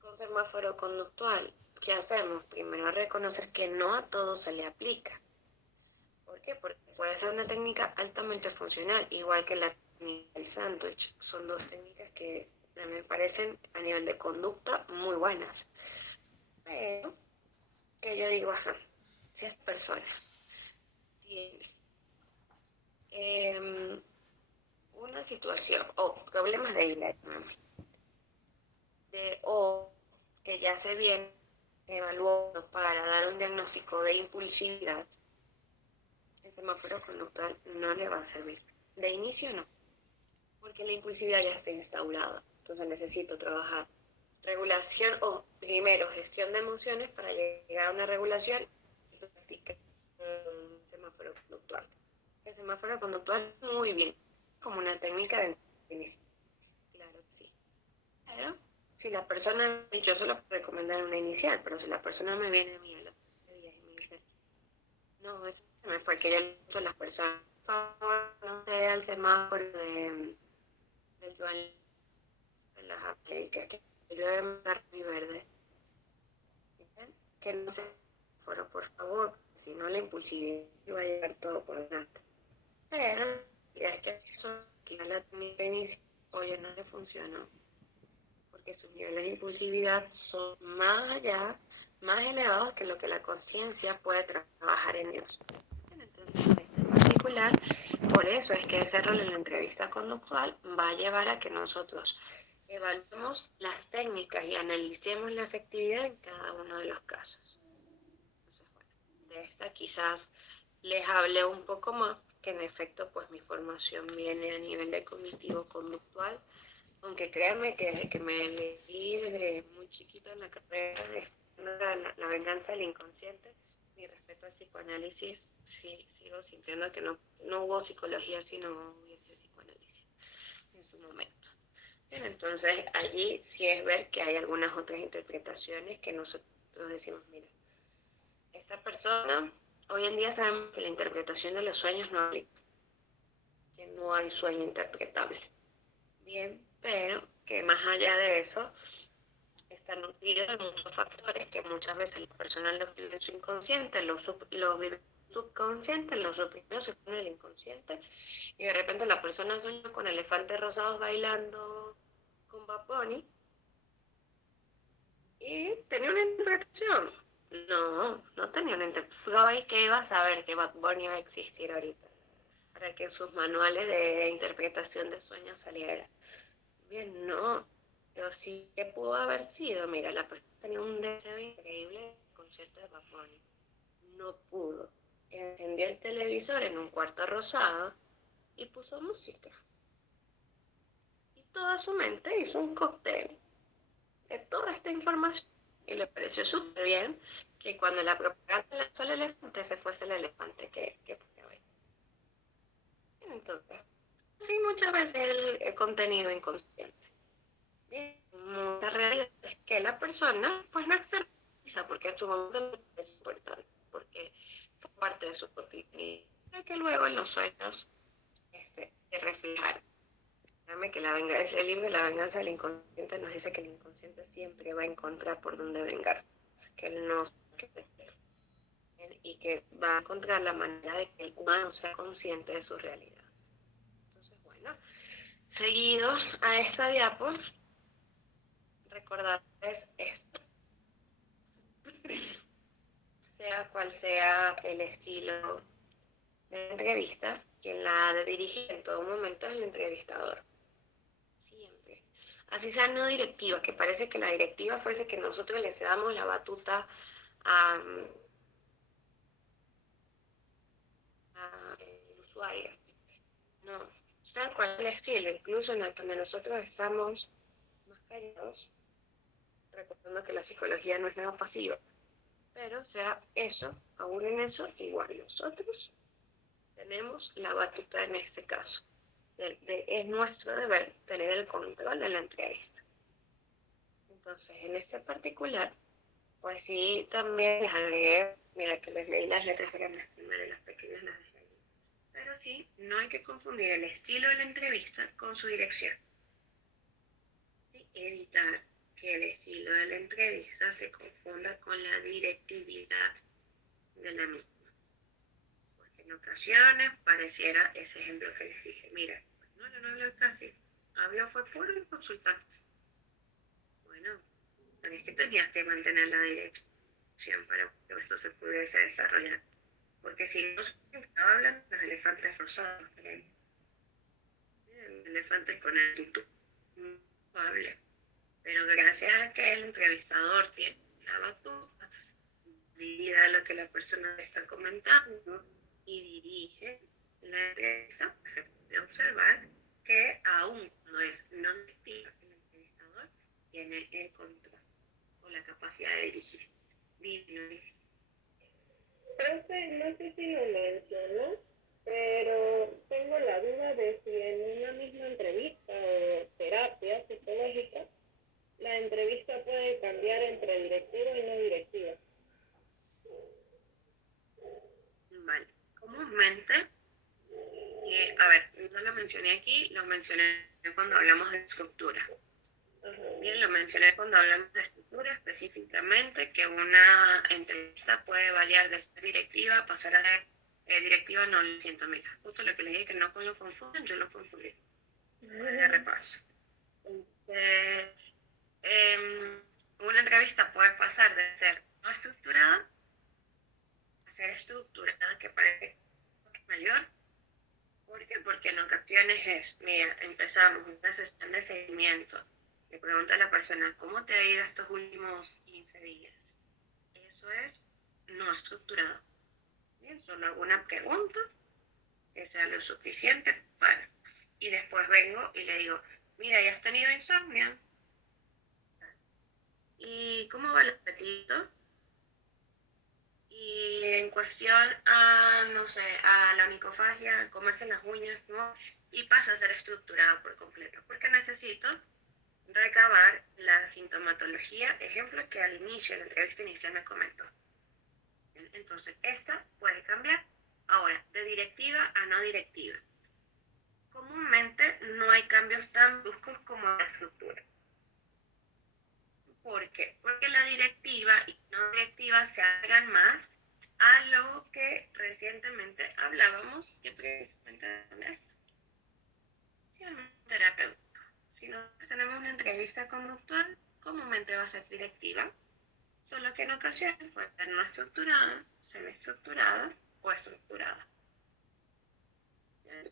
Con semáforo conductual, ¿qué hacemos? Primero reconocer que no a todo se le aplica. ¿Por qué? Porque puede ser una técnica altamente funcional, igual que la técnica del sándwich. Son dos técnicas que me parecen a nivel de conducta muy buenas. Pero, que yo digo, ajá, si esta persona tiene una situación o problemas de ira, o que ya se viene evaluando para dar un diagnóstico de impulsividad, el semáforo conductual no le va a servir. De inicio no, porque la impulsividad ya está instaurada. Entonces necesito trabajar regulación o primero gestión de emociones para llegar a una regulación y practicar un semáforo conductual. El semáforo conductual muy bien, como una técnica de entendimiento. Claro que sí. Pero si la persona, yo solo puedo recomendar una inicial, pero si la persona me viene a mí a los 3 días y me dice, no, eso no es porque ya le gusta a las personas, por favor, no sea el semáforo del dual de las Américas, que yo debe mandar mi verde. ¿Entienden? Que no se por favor, si no la impulsividad va a llegar todo por delante. Pero ya es que eso, que ya la técnica inicia, oye, no le funcionó, porque sus niveles de impulsividad son más allá, más elevados que lo que la conciencia puede trabajar en ellos. Entonces, en este particular, por eso es que ese rol en la entrevista conductual va a llevar a que nosotros evaluemos las técnicas y analicemos la efectividad en cada uno de los casos. Entonces, bueno, de esta quizás les hablé un poco más, que en efecto pues mi formación viene a nivel de cognitivo-conductual, aunque créanme que desde que me leí desde muy chiquita en la carrera de la venganza del inconsciente, mi respeto al psicoanálisis, sí, sigo sintiendo que no hubo psicología si no hubiese psicoanálisis en su momento. Bien, entonces allí sí es ver que hay algunas otras interpretaciones que nosotros decimos, mira, esta persona, hoy en día sabemos que la interpretación de los sueños no aplica, que no hay sueño interpretable. Bien, pero que más allá de eso, está nutrido de muchos factores que muchas veces la persona los vive en su inconsciente, los vive en su subconsciente, los suprimió, se pone en el inconsciente, y de repente la persona sueña con elefantes rosados bailando con Bad Bunny, y tenía una interpretación. No tenía una Freud que iba a saber que Bad Bunny iba a existir ahorita, para que en sus manuales de interpretación de sueños saliera. Bien, no, pero sí que pudo haber sido, mira, la persona tenía un deseo increíble en el concierto de Bad Bunny, no pudo. Encendió el televisor en un cuarto rosado y puso música. Y toda su mente hizo un cóctel de toda esta información y le pareció súper bien que cuando la propaganda lanzó el elefante, ese fuese el elefante que puse hoy. Entonces, sí, muchas veces el contenido inconsciente. Bien, mucha realidad es que la persona pues no externiza porque en su momento es importante, porque fue parte de su cotidianidad, que luego en los sueños se reflejar. Créame que ese libro, La venganza del inconsciente, nos dice que el inconsciente siempre va a encontrar por dónde vengar, que él no y que va a encontrar la manera de que el humano sea consciente de su realidad. Entonces, bueno, seguidos a esta diapo, recordarles esto, sea cual sea el estilo de la entrevista, quien la ha de dirigir en todo momento es el entrevistador. Siempre. Así sea no directiva, que parece que la directiva fuese que nosotros le cedamos la batuta al usuario. No, tal cual el estilo, incluso en el que nosotros estamos más callados, recordando que la psicología no es nada pasiva, pero sea eso, aún en eso, igual nosotros tenemos la batuta en este caso. Es nuestro deber tener el control de la entrevista. Entonces, en este particular, pues sí, también les agregué, mira que les leí las letras grandes primero y las pequeñas las dejé ahí. Pero sí, no hay que confundir el estilo de la entrevista con su dirección. Y evitar que el estilo de la entrevista se confunda con la directividad de la misma. Porque en ocasiones pareciera ese ejemplo que les dije, mira, no, yo no hablo casi, hablo fue puro consultante. Bueno, pero es que tenías que mantener la dirección para que esto se pudiese desarrollar. Porque si no se estaba hablando de los elefantes rosados, el elefante con el tutu, no hable. Pero gracias a que el entrevistador tiene la batuta, dirige lo que la persona le está comentando y dirige la entrevista, se puede observar que aún no es no directiva, el entrevistador tiene el control o la capacidad de dirigir. Profe, no sé si lo mencionó, pero tengo la duda de si en una misma entrevista o terapia psicológica, la entrevista puede cambiar entre directiva y no directiva. Vale. Comúnmente, a ver, no lo mencioné aquí, lo mencioné cuando hablamos de estructura. Bien, lo mencioné cuando hablamos de estructura específicamente, que una entrevista puede variar de ser directiva a pasar a ser directiva, no lo siento, mira, justo lo que les dije que no lo confunden, yo lo confundí. De repaso. Entonces, una entrevista puede pasar de ser no estructurada a ser estructurada, que parece mayor. ¿Por qué? Porque en ocasiones mira, empezamos una sesión de seguimiento. Le pregunta a la persona, ¿cómo te ha ido estos últimos 15 días? Eso es no estructurado. Bien, solo hago una pregunta que sea lo suficiente para. Y después vengo y le digo, mira, ¿ya has tenido insomnio? ¿Y cómo va el apetito? Y en cuestión a, no sé, a la onicofagia, comerse las uñas, ¿no? Y pasa a ser estructurado por completo, porque necesito recabar la sintomatología, ejemplo que al inicio, en la entrevista inicial me comentó. Entonces, esta puede cambiar. Ahora, de directiva a no directiva. Comúnmente no hay cambios tan bruscos como la estructura. ¿Por qué? Porque la directiva y no directiva se alargan más a lo que recientemente hablábamos, que precisamente es esto. Si un terapeuta, si nosotros tenemos una entrevista conductual, comúnmente va a ser directiva. solo que en ocasiones puede ser no estructurada, semiestructurada o estructurada.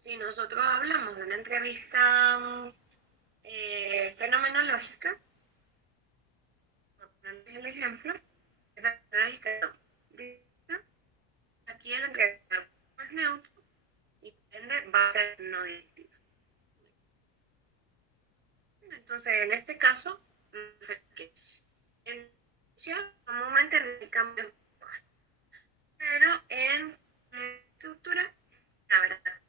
Si nosotros hablamos de una entrevista fenomenológica, por poner el ejemplo, esa entrevista no, aquí el entrevistador es neutro y por ende va a ser no directiva. Entonces, en este caso, en comúnmente no cambio, pero en estructura, la verdad.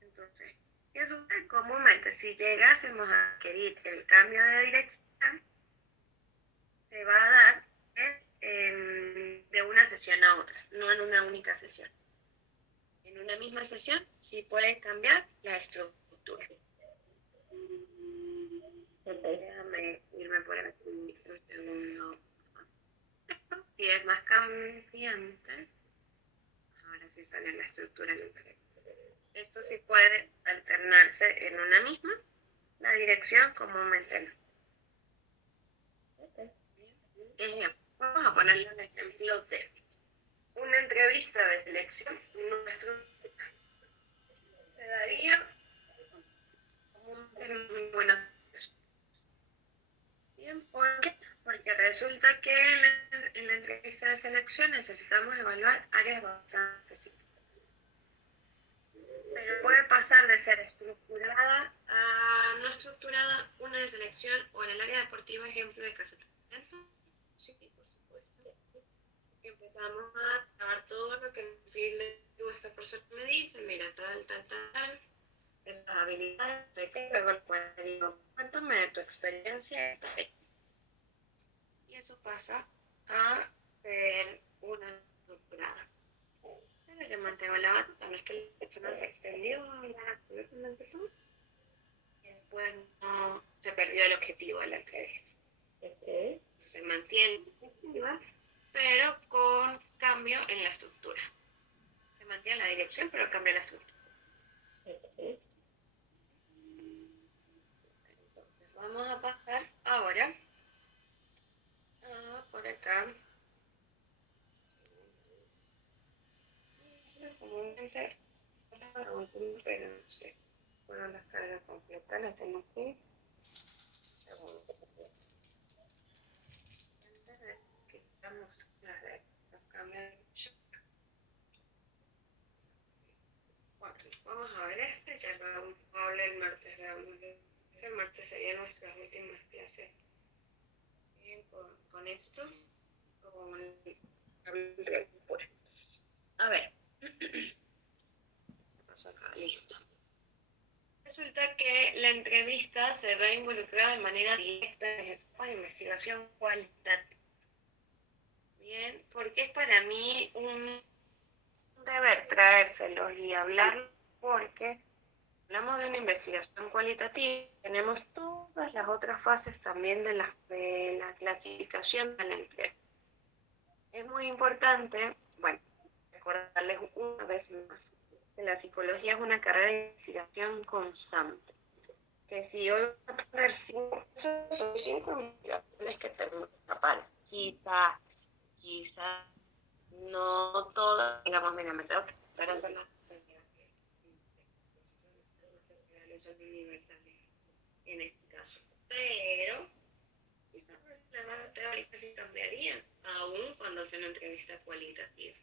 Entonces, ¿qué sucede? Comúnmente, si llegásemos a adquirir el cambio de dirección, se va a dar de una sesión a otra, no en una única sesión. En una misma sesión sí puede cambiar la estructura. Déjame irme por aquí un segundo. Si es más cambiante, ahora sí sale la estructura en el teléfono. Esto sí puede alternarse en una misma, la dirección comúnmente no. Ejemplo, vamos a ponerle un ejemplo de una entrevista de selección nuestro se daría como muy buena. Bien, ¿por qué? Porque resulta que en la entrevista de selección necesitamos evaluar áreas bastante específicas. Pero puede pasar de ser estructurada a no estructurada una de selección o en el área deportiva, ejemplo de casetamiento. Sí, por supuesto. Empezamos a grabar todo lo que esta persona me dice, mira, tal, estas habilidades, de qué, luego le digo, cuéntame de tu experiencia. Y eso pasa a ser una estructurada. Pero yo mantengo la batuta, no es que la persona se extendió, completamente todo, y después no se perdió el objetivo de la entrevista. Se mantiene efectiva, pero con cambio en la estructura. Se mantiene la dirección, pero cambia la estructura. Entonces vamos a pasar ahora por acá. Comúnmente, pero no sé. Bueno, las cargas completas las tengo aquí. Quitamos las de los cambios. Vamos a ver este, ya lo vamos a hablar el martes. El martes serían nuestras últimas clases. Bien, con esto, con el a ver. Acá, listo. Resulta que la entrevista se ve involucrada de manera directa en la investigación cualitativa. Bien, porque es para mí un deber traérselos y hablar, porque hablamos de una investigación cualitativa, tenemos todas las otras fases también de la clasificación de la empresa. Es muy importante, bueno, recordarles una vez más, que la psicología es una carrera de investigación constante. Que si yo voy a tener 5 investigaciones que tengo que tapar, quizás no todas, digamos, mira, me tengo que esperar en las en este caso. Pero quizás las bases teóricas sí cambiarían, aún cuando sea una entrevista cualitativa.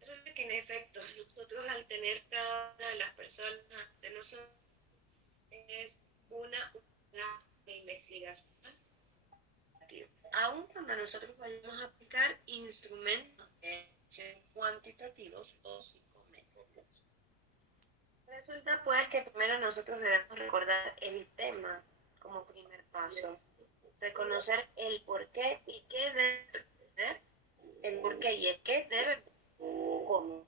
Resulta que en efecto, nosotros al tener cada una de las personas de nosotros es una unidad de investigación, aun cuando nosotros vayamos a aplicar instrumentos cuantitativos o psicométricos. Resulta pues que primero nosotros debemos recordar el tema como primer paso, reconocer el por qué y qué debe ser, el por qué y el qué debe cómo,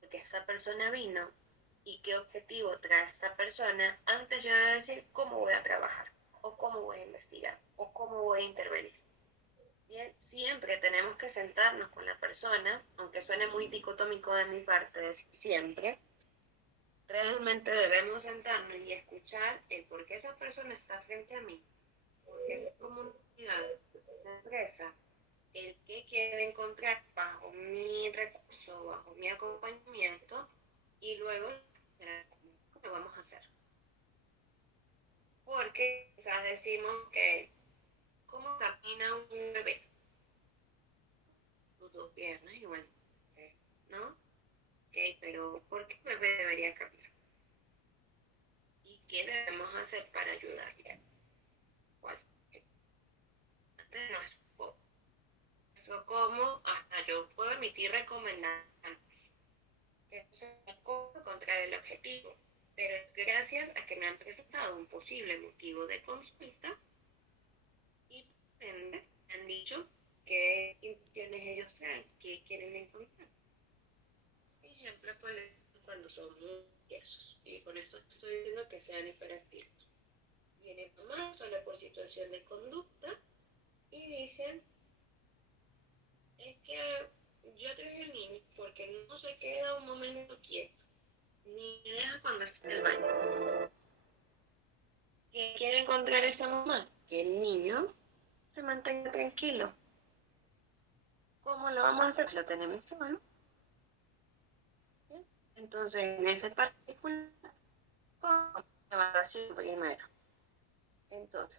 porque esa persona vino y qué objetivo trae esta persona antes yo de decir cómo voy a trabajar, o cómo voy a investigar, o cómo voy a intervenir. Bien, siempre tenemos que sentarnos con la persona, aunque suene muy dicotómico de mi parte decir siempre, realmente debemos sentarnos y escuchar el por qué esa persona está frente a mí, porque es comunidad de empresa el que quiere encontrar bajo mi recurso, bajo mi acompañamiento, y luego ¿cómo lo vamos a hacer? Porque quizás decimos que ¿cómo camina un bebé? Sus dos piernas y bueno, ¿no? Ok, pero ¿por qué el bebé debería caminar? ¿Y qué debemos hacer para ayudarle? Pues, antes no es poco. Eso como hasta yo puedo emitir recomendaciones. Eso es contra el objetivo. Pero es gracias a que me han presentado un posible motivo de consulta y por ende me han dicho qué intenciones ellos traen, qué quieren encontrar. Ejemplo, pues, cuando son muy tiesos. Y con esto estoy diciendo que sean hiperactivos. Vienen mamás solo por situación de conducta y dicen, es que yo traje al niño porque no se queda un momento quieto, ni me deja cuando está en el baño. ¿Qué quiere encontrar esa mamá? Que el niño se mantenga tranquilo. ¿Cómo lo vamos a hacer? Lo tenemos solo. ¿Sí? Entonces, en ese particular, evaluación primero. Entonces,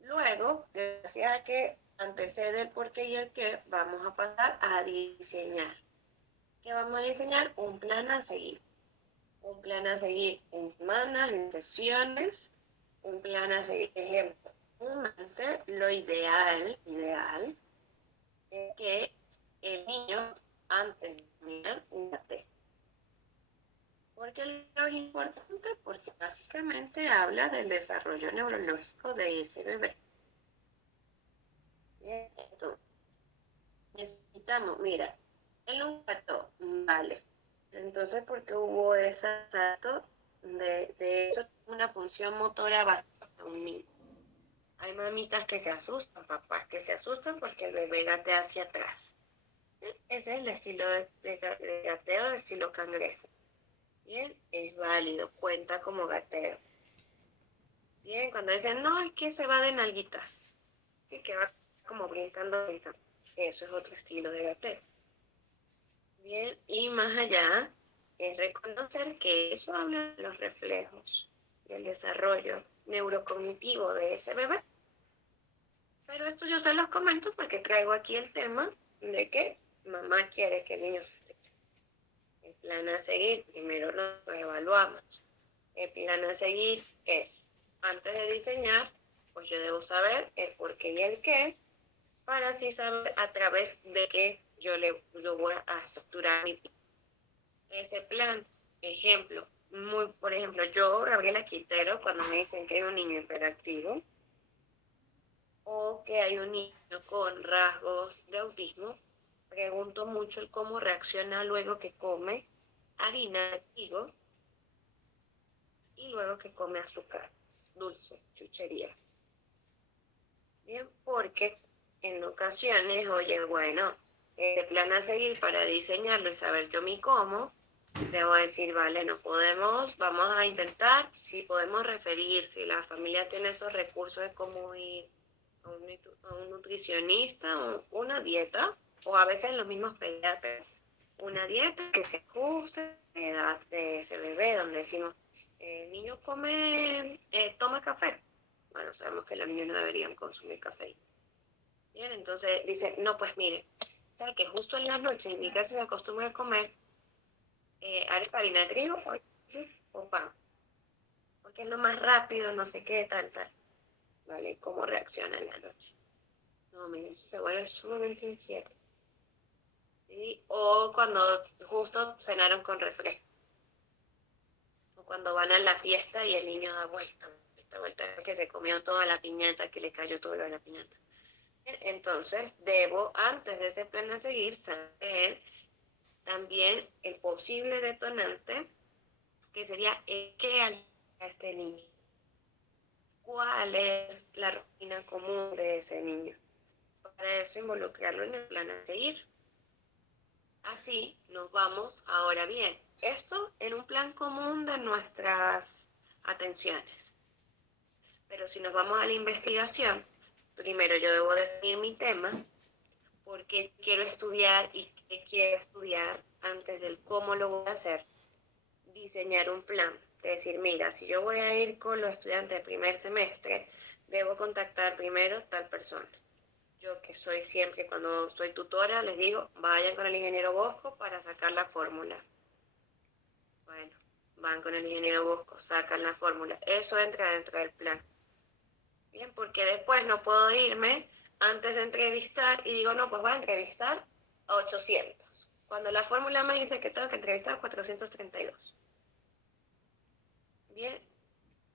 luego, gracias a que antecede el por qué y el qué, vamos a pasar a diseñar. ¿Qué vamos a diseñar? Un plan a seguir. Un plan a seguir en semanas, en sesiones, un plan a seguir. Ejemplo, lo ideal es que el niño antes de terminar un té. ¿Por qué es importante? Porque básicamente habla del desarrollo neurológico de ese bebé. Bien, entonces, necesitamos, mira, el un gato, vale. Entonces, ¿por qué hubo ese salto de eso? Una función motora básica de un niño. Hay mamitas que se asustan, papás que se asustan porque el bebé gatea hacia atrás. Ese es el estilo de gateo, de estilo cangrejo. Bien, es válido, cuenta como gateo. Bien, cuando dicen, no, es que se va de nalguitas. Sí, que va como brincando. Eso es otro estilo de gateo. Bien, y más allá, es reconocer que eso habla de los reflejos, del desarrollo neurocognitivo de ese bebé. Pero esto yo se los comento porque traigo aquí el tema de que mamá quiere que el niño se esté. El plan a seguir, primero lo evaluamos. El plan a seguir es, antes de diseñar, pues yo debo saber el por qué y el qué, para así saber a través de qué yo voy a estructurar ese plan. Ejemplo, por ejemplo, yo, Gabriela Quintero, cuando me dicen que hay un niño hiperactivo o que hay un niño con rasgos de autismo, pregunto mucho el cómo reacciona luego que come harina de trigo y luego que come azúcar, dulce, chuchería. Bien, porque en ocasiones, oye, bueno, el plan a seguir para diseñarlo y saber yo mi cómo, debo decir, vale, no podemos, vamos a intentar, si podemos referir, si la familia tiene esos recursos de cómo ir a un nutricionista, o una dieta, o a veces los mismos pediatras, una dieta que se ajuste a la edad de ese bebé, donde decimos, el niño toma café. Bueno, sabemos que los niños no deberían consumir café. Bien, entonces dice, no, pues mire, sabe que justo en las noches en mi casa se acostumbra a comer arepa, harina de trigo o pan, porque es lo más rápido, no sé qué, tal. ¿Vale? ¿Cómo reacciona en la noche? No, mire, se vuelve sumamente incierto. ¿Sí? O cuando justo cenaron con refresco. O cuando van a la fiesta y el niño da vuelta, que se comió toda la piñata, que le cayó todo lo de la piñata. Entonces, debo, antes de ese plan a seguir, saber también el posible detonante, que sería qué a este niño. ¿Cuál es la rutina común de ese niño? Para eso involucrarlo en el plan a seguir. Así nos vamos ahora bien. Esto en un plan común de nuestras atenciones. Pero si nos vamos a la investigación, primero yo debo definir mi tema, por qué quiero estudiar y qué quiero estudiar antes del cómo lo voy a hacer. Diseñar un plan, es decir, mira, si yo voy a ir con los estudiantes de primer semestre, debo contactar primero tal persona. Yo que soy siempre, cuando soy tutora, les digo, vayan con el ingeniero Bosco para sacar la fórmula. Bueno, van con el ingeniero Bosco, sacan la fórmula. Eso entra dentro del plan. Bien, porque después no puedo irme antes de entrevistar y digo, no, pues voy a entrevistar a 800. Cuando la fórmula me dice que tengo que entrevistar a 432. Bien,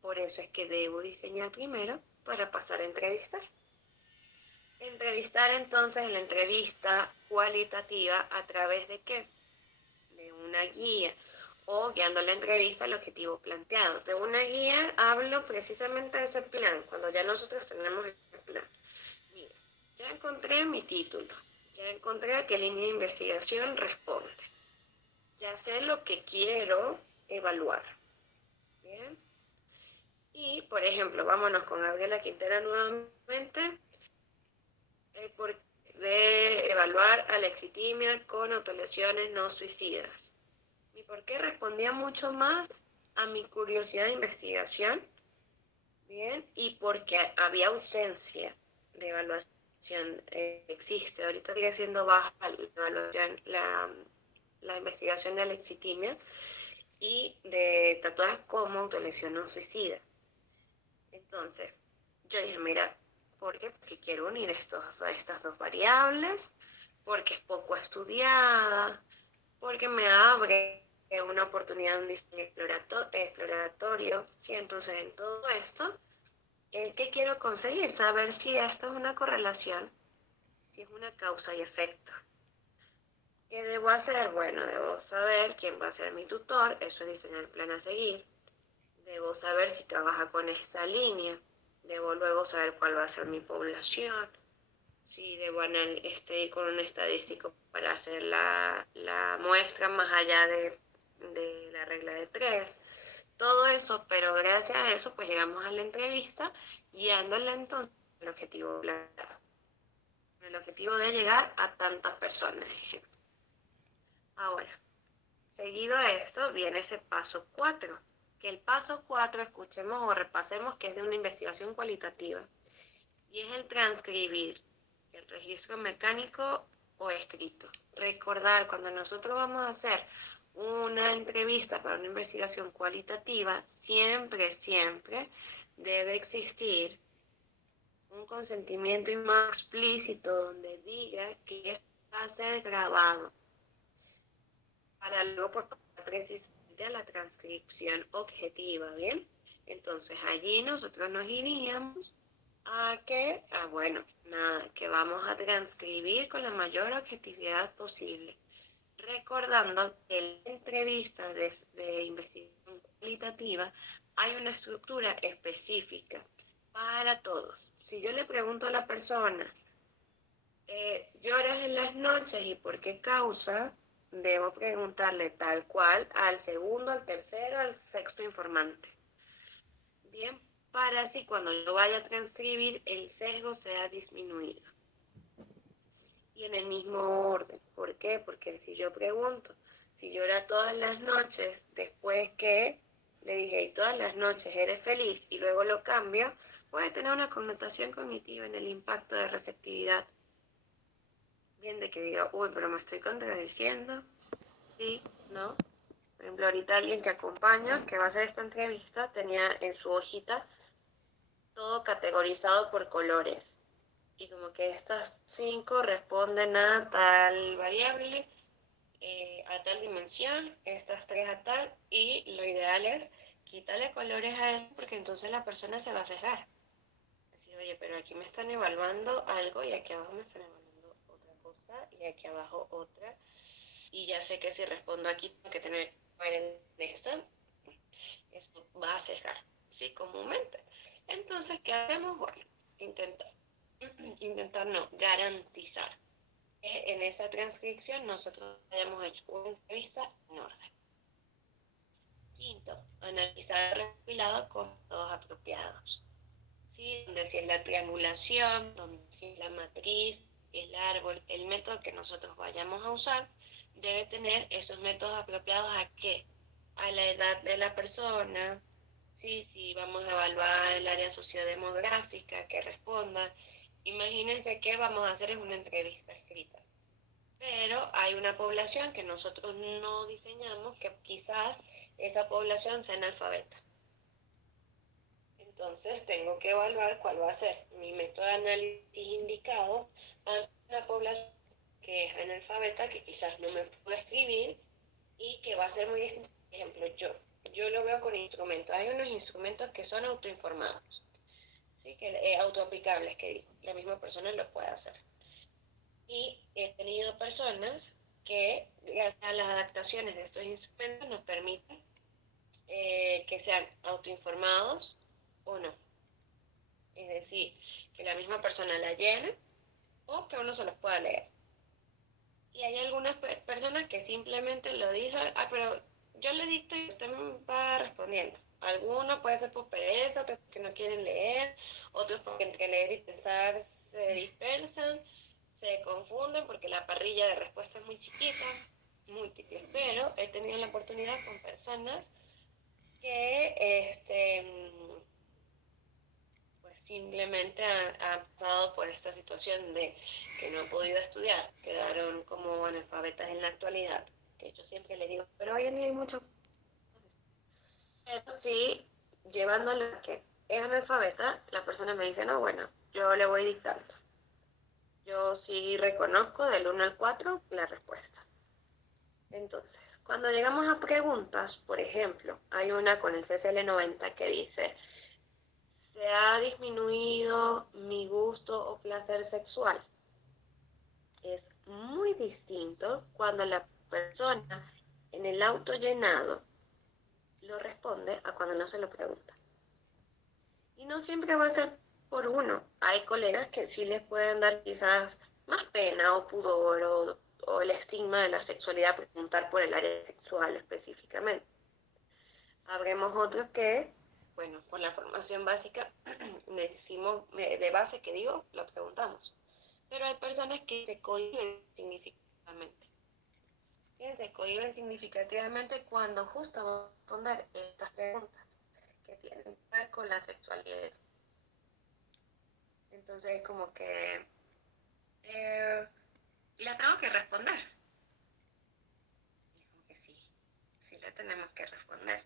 por eso es que debo diseñar primero para pasar a entrevistar. Entrevistar entonces en la entrevista cualitativa a través de ¿qué? De una guía o guiando la entrevista al objetivo planteado. De una guía hablo precisamente de ese plan, cuando ya nosotros tenemos el plan. Mira, ya encontré mi título, ya encontré a qué línea de investigación responde, ya sé lo que quiero evaluar. Bien. Y, por ejemplo, vámonos con Gabriela Quintero nuevamente, de evaluar alexitimia con autolesiones no suicidas. Mi por qué respondía mucho más a mi curiosidad de investigación, bien, y porque había ausencia de evaluación, existe, ahorita sigue siendo baja la evaluación, la investigación de alexitimia y de tatuajes como autolesión no suicida. Entonces, yo dije, mira, ¿por qué? Porque quiero unir estas dos variables, porque es poco estudiada, porque me abre una oportunidad de un diseño exploratorio. Sí, entonces en todo esto, ¿qué quiero conseguir? Saber si esto es una correlación, si es una causa y efecto. ¿Qué debo hacer? Bueno, debo saber quién va a ser mi tutor, eso es diseñar el plan a seguir. Debo saber si trabaja con esta línea. Debo luego saber cuál va a ser mi población. Si debo ir con un estadístico para hacer la muestra más allá de la regla de 3. Todo eso, pero gracias a eso pues llegamos a la entrevista guiándola entonces el objetivo planteado. El objetivo de llegar a tantas personas. Ahora, seguido a esto viene ese paso 4. Que el paso 4, escuchemos o repasemos, que es de una investigación cualitativa. Y es el transcribir el registro mecánico o escrito. Recordar, cuando nosotros vamos a hacer una entrevista para una investigación cualitativa, siempre debe existir un consentimiento más explícito donde diga que esto va a ser grabado para luego por precisamente a la transcripción objetiva, ¿bien? Entonces allí nosotros nos iríamos a que, que vamos a transcribir con la mayor objetividad posible, recordando que en la entrevista de investigación cualitativa hay una estructura específica para todos. Si yo le pregunto a la persona, ¿lloras en las noches y por qué causa? Debo preguntarle tal cual al segundo, al tercero, al sexto informante. Bien, para así cuando yo vaya a transcribir el sesgo sea disminuido. Y en el mismo orden. ¿Por qué? Porque si yo pregunto, si llora todas las noches, después que le dije, y todas las noches eres feliz, y luego lo cambio, puede tener una connotación cognitiva en el impacto de receptividad. Bien, de que diga, uy, pero me estoy contradiciendo. Sí, ¿no? Por ejemplo, ahorita alguien que acompaña, que va a hacer esta entrevista, tenía en su hojita todo categorizado por colores. Y como que estas 5 responden a tal variable, a tal dimensión, estas 3 a tal, y lo ideal es quitarle colores a eso porque entonces la persona se va a sesgar. Decir, oye, pero aquí me están evaluando algo y aquí abajo me están evaluando otra cosa y aquí abajo otra. Y ya sé que si respondo aquí tengo que tener en esta, esto va a sesgar, ¿sí? Comúnmente. Entonces, ¿qué hacemos? Bueno, intentar no, garantizar que en esa transcripción nosotros hayamos hecho una entrevista en orden. Quinto, analizar el recopilado con todos apropiados. ¿sí? Donde si es la triangulación, donde si es la matriz, el árbol, el método que nosotros vayamos a usar, debe tener esos métodos apropiados a qué, a la edad de la persona, ¿sí? Si vamos a evaluar el área sociodemográfica que responda. Imagínense que vamos a hacer es una entrevista escrita, pero hay una población que nosotros no diseñamos, que quizás esa población sea analfabeta. Entonces tengo que evaluar cuál va a ser mi método de análisis indicado a una población que es analfabeta, que quizás no me puede escribir y que va a ser muy distinto. Por ejemplo, yo lo veo con instrumentos. Hay unos instrumentos que son autoinformados, ¿sí? Que, autoaplicables, que digo, la misma persona lo puede hacer. Y he tenido personas que, gracias a las adaptaciones de estos instrumentos, nos permiten que sean autoinformados o no. Es decir, que la misma persona la llene o que uno se los pueda leer. Y hay algunas personas que simplemente lo dicen, pero yo le dicto y usted me va respondiendo. Algunos puede ser por pereza, otros que no quieren leer, otros porque entre leer y pensar se dispersan, se confunden porque la parrilla de respuesta es muy chiquita, múltiple. Pero he tenido la oportunidad con personas que pues simplemente han pasado por esta situación de que no han podido estudiar, quedaron como analfabetas en la actualidad, que yo siempre les digo, pero hoy en día hay mucho, pero sí, llevándolo a que es analfabeta, la persona me dice, no, bueno, yo le voy dictando. Yo sí reconozco del 1 al 4 la respuesta. Entonces, cuando llegamos a preguntas, por ejemplo, hay una con el CSL 90 que dice, ¿se ha disminuido mi gusto o placer sexual? Es muy distinto cuando la persona en el auto llenado lo responde a cuando no se lo pregunta. Y no siempre va a ser por uno. Hay colegas que sí les pueden dar quizás más pena o pudor o el estigma de la sexualidad preguntar por el área sexual específicamente. Habremos otros que, bueno, por la formación básica, decimos, de base que digo, lo preguntamos. Pero hay personas que se cohiben significativamente. Se cohiben significativamente cuando justo van a responder estas preguntas que tienen que ver con la sexualidad. Entonces, como que la tengo que responder. Y como que sí la tenemos que responder.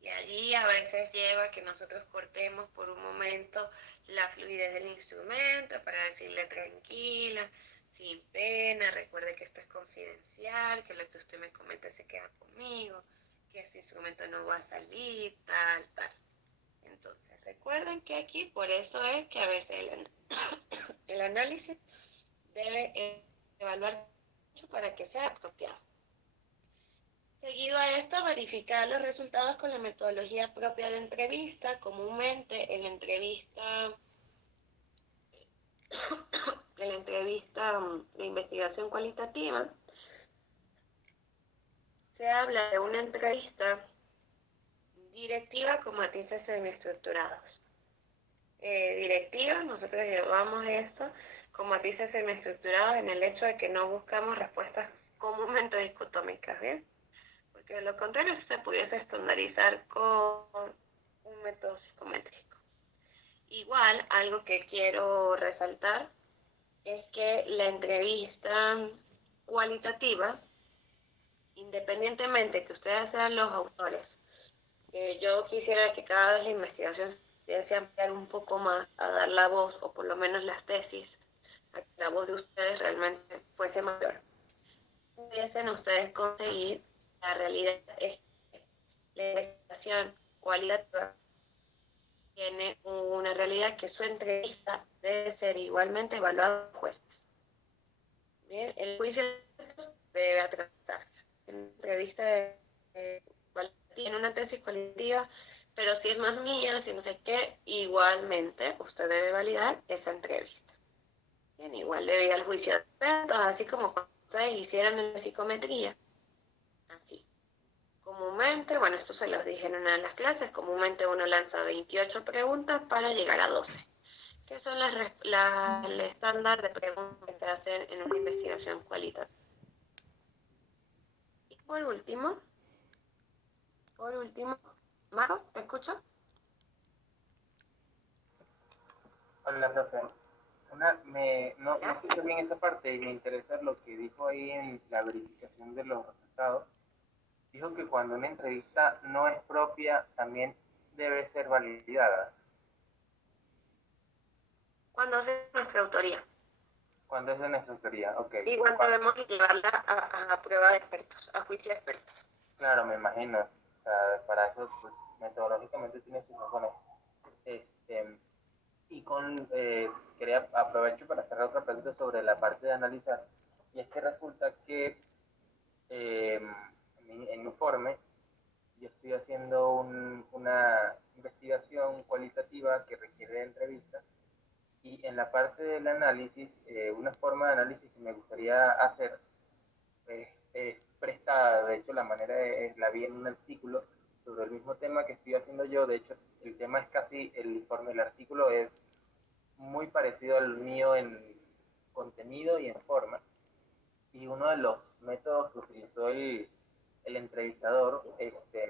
Y allí a veces lleva que nosotros cortemos por un momento la fluidez del instrumento para decirle tranquila, sin pena, recuerde que esto es confidencial, que lo que usted me comente se queda conmigo, que este instrumento no va a salir, tal. Entonces, recuerden que aquí por eso es que a veces el análisis debe evaluar mucho para que sea apropiado. Seguido a esto, verificar los resultados con la metodología propia de entrevista. Comúnmente en la entrevista de investigación cualitativa se habla de una entrevista directiva con matices semiestructurados. Directiva, nosotros llevamos esto con matices semiestructurados en el hecho de que no buscamos respuestas comúnmente dicotómicas, ¿bien? Porque de lo contrario se pudiese estandarizar con un método psicométrico. Igual, algo que quiero resaltar es que la entrevista cualitativa, independientemente que ustedes sean los autores, yo quisiera que cada vez la investigación se ampliar un poco más a dar la voz, o por lo menos las tesis, a que la voz de ustedes realmente fuese mayor. Pudiesen ustedes conseguir, la realidad es que la investigación cualitativa tiene una realidad que su entrevista debe ser igualmente evaluada por jueces. Bien, el juicio debe atrasarse. En una entrevista tiene una tesis cualitativa, pero si es más mía, si no sé qué, igualmente usted debe validar esa entrevista. Bien, igual debe ir al juicio de expertos, así como cuando ustedes hicieron en la psicometría. Así. Como Comúnmente, bueno, esto se los dije en una de las clases, comúnmente uno lanza 28 preguntas para llegar a 12, que son el estándar de preguntas que se hacen en una investigación cualitativa. Y por último, Marco, ¿te escucho? Hola, profe. No escuché bien esa parte y me interesa lo que dijo ahí en la verificación de los resultados. Dijo que cuando una entrevista no es propia, también debe ser validada. Cuando es de nuestra autoría. Cuando es de nuestra autoría, ok. Igual debemos llevarla a prueba de expertos, a juicio de expertos. Claro, me imagino. O sea, para eso, pues, metodológicamente tiene sus razones. Quería aprovecho para hacer otra pregunta sobre la parte de analizar. Y es que resulta que en mi informe yo estoy haciendo una investigación cualitativa que requiere de entrevistas y en la parte del análisis, una forma de análisis que me gustaría hacer es prestada, de hecho la manera la vi en un artículo sobre el mismo tema que estoy haciendo yo, de hecho el tema es casi, el informe, el artículo es muy parecido al mío en contenido y en forma, y uno de los métodos que utilizó el entrevistador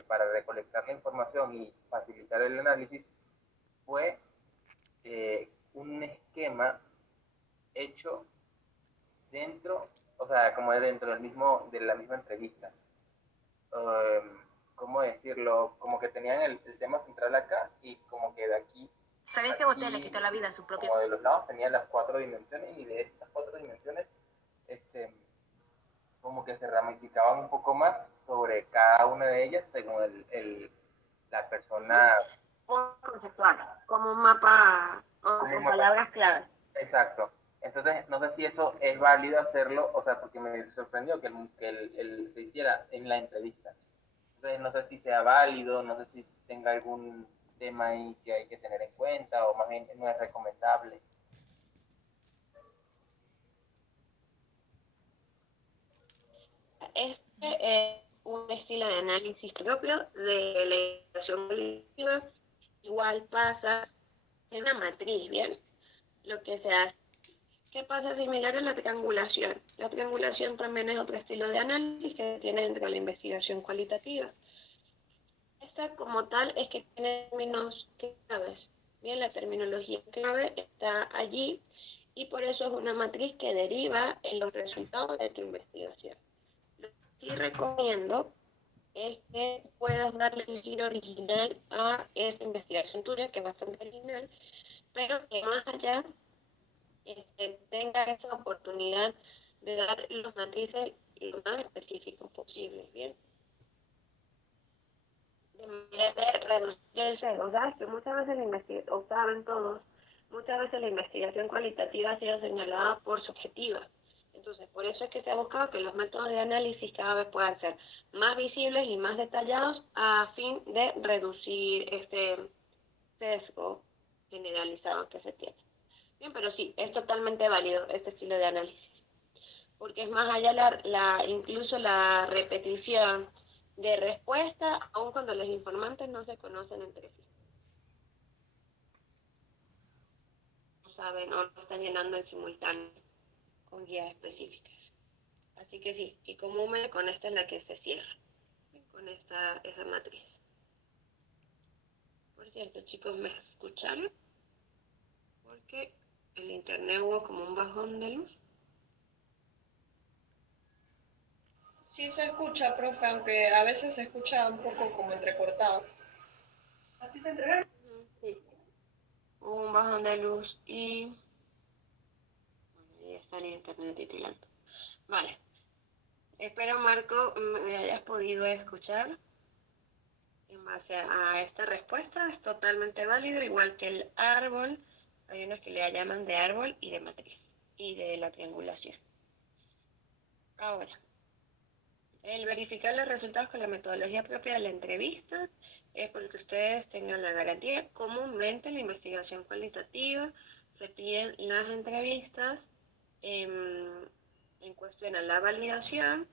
para recolectar la información y facilitar el análisis fue un esquema hecho dentro, o sea, como dentro de la misma entrevista. ¿Cómo decirlo? Como que tenían el tema central acá y como que de aquí, ¿Sabés que a Botel le quitó la vida a su propio? como de los lados tenían las 4 dimensiones y de estas 4 dimensiones como que se ramificaban un poco más sobre cada una de ellas según la persona. Conceptual, como un mapa con palabras claves. Exacto. Entonces, no sé si eso es válido hacerlo, o sea, porque me sorprendió que se hiciera en la entrevista. Entonces, no sé si sea válido, no sé si tenga algún tema ahí que hay que tener en cuenta, o más bien no es recomendable. Este es un estilo de análisis propio de la investigación colectiva. Igual pasa en la matriz, ¿bien? Lo que se hace. ¿Qué pasa similar a la triangulación? La triangulación también es otro estilo de análisis que tiene dentro de la investigación cualitativa. Esta como tal es que tiene términos claves. Bien, la terminología clave está allí y por eso es una matriz que deriva en los resultados de tu investigación. Lo que sí recomiendo es que puedas darle el giro original a esa investigación tuya, que es bastante original, pero que más allá tenga esa oportunidad de dar los matices lo más específicos posibles, ¿bien? De manera de reducir el sesgo. ¿Sabes? Que muchas veces muchas veces la investigación cualitativa ha sido señalada por subjetiva. Entonces, por eso es que se ha buscado que los métodos de análisis cada vez puedan ser más visibles y más detallados a fin de reducir este sesgo generalizado que se tiene. Bien, pero sí, es totalmente válido este estilo de análisis, porque es más allá incluso la repetición de respuesta, aun cuando los informantes no se conocen entre sí. No saben o no están llenando en simultáneo con guías específicas. Así que sí, y comúnmente con esta es la que se cierra, con esa matriz. Por cierto, chicos, ¿me escucharon? Porque el internet hubo como un bajón de luz. Sí se escucha, profe, aunque a veces se escucha un poco como entrecortado. Sí, hubo un bajón de luz y bueno, ya está el internet titilando. Vale, espero, Marco, me hayas podido escuchar. En base a esta respuesta es totalmente válido, igual que el árbol. Hay unos que le llaman de árbol y de matriz y de la triangulación. Ahora, el verificar los resultados con la metodología propia de la entrevista es porque ustedes tengan la garantía. Comúnmente en la investigación cualitativa se piden las entrevistas en cuestión a la validación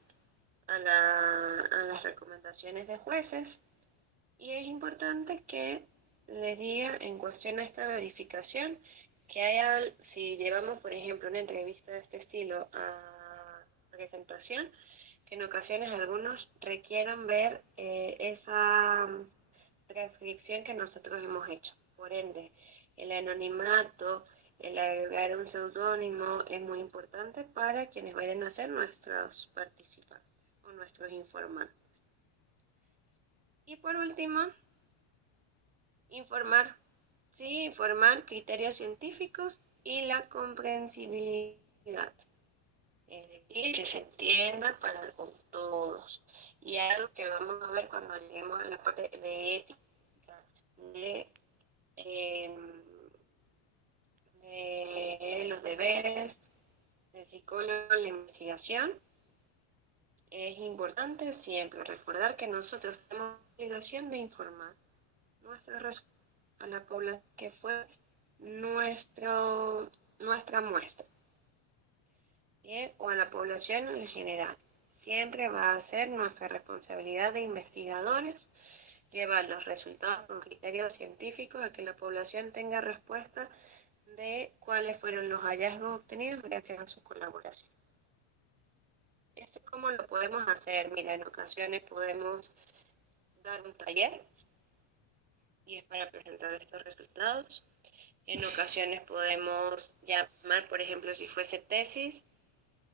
a las recomendaciones de jueces, y es importante que les diga en cuestión a esta verificación que si llevamos, por ejemplo, una entrevista de este estilo a presentación, que en ocasiones algunos requieran ver esa transcripción que nosotros hemos hecho. Por ende, el anonimato, el agregar un seudónimo es muy importante para quienes vayan a ser nuestros participantes o nuestros informantes. Y por último, informar criterios científicos y la comprensibilidad. Es decir, que se entienda para con todos. Y algo que vamos a ver cuando lleguemos a la parte de ética, de los deberes del psicólogo en la investigación, es importante siempre recordar que nosotros tenemos la obligación de informar a la población que fue nuestra muestra, ¿bien? O a la población en general. Siempre va a ser nuestra responsabilidad de investigadores llevar los resultados con criterios científicos a que la población tenga respuesta de cuáles fueron los hallazgos obtenidos gracias a su colaboración. ¿Esto cómo lo podemos hacer? Mira, en ocasiones podemos dar un taller y es para presentar estos resultados. En ocasiones podemos llamar, por ejemplo, si fuese tesis,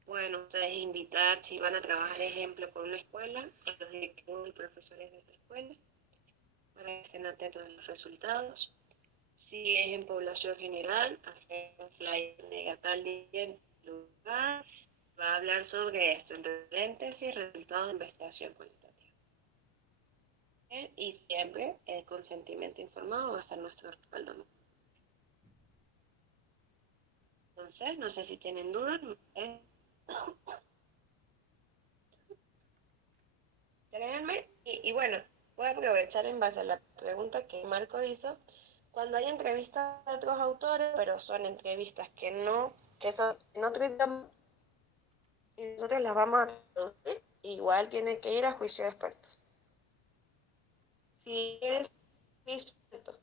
pueden ustedes invitar, si van a trabajar, ejemplo, con una escuela, a los directivos y profesores de esa escuela, para que estén atentos a los resultados. Si es en población general, hacer un flyer de tal día en lugar, va a hablar sobre esto, entre paréntesis, resultados de investigación cualitativa. Y siempre el consentimiento informado va a ser nuestro respaldo. Entonces, no sé si tienen dudas. Créanme, y bueno, voy a aprovechar en base a la pregunta que Marco hizo. Cuando hay entrevistas de otros autores, pero son entrevistas que no tratamos, y nosotros las vamos a traducir, igual tiene que ir a juicio de expertos. Si es experto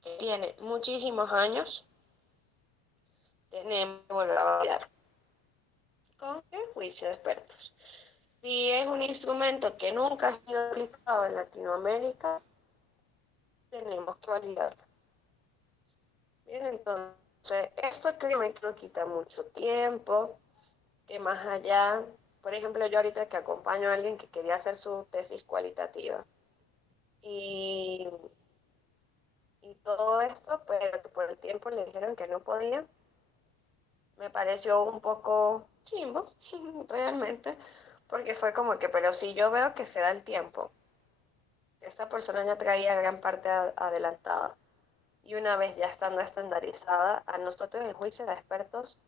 que tiene muchísimos años, tenemos que volver a validar con el juicio de expertos. Si es un instrumento que nunca ha sido aplicado en Latinoamérica, tenemos que validarlo. Bien, entonces, esto créeme que no quita mucho tiempo, que más allá, por ejemplo, yo ahorita que acompaño a alguien que quería hacer su tesis cualitativa y todo esto, pero que por el tiempo le dijeron que no podía, me pareció un poco chimbo, realmente, porque fue como que, pero si yo veo que se da el tiempo, esta persona ya traía gran parte adelantada, y una vez ya estando estandarizada, a nosotros en juicio de expertos,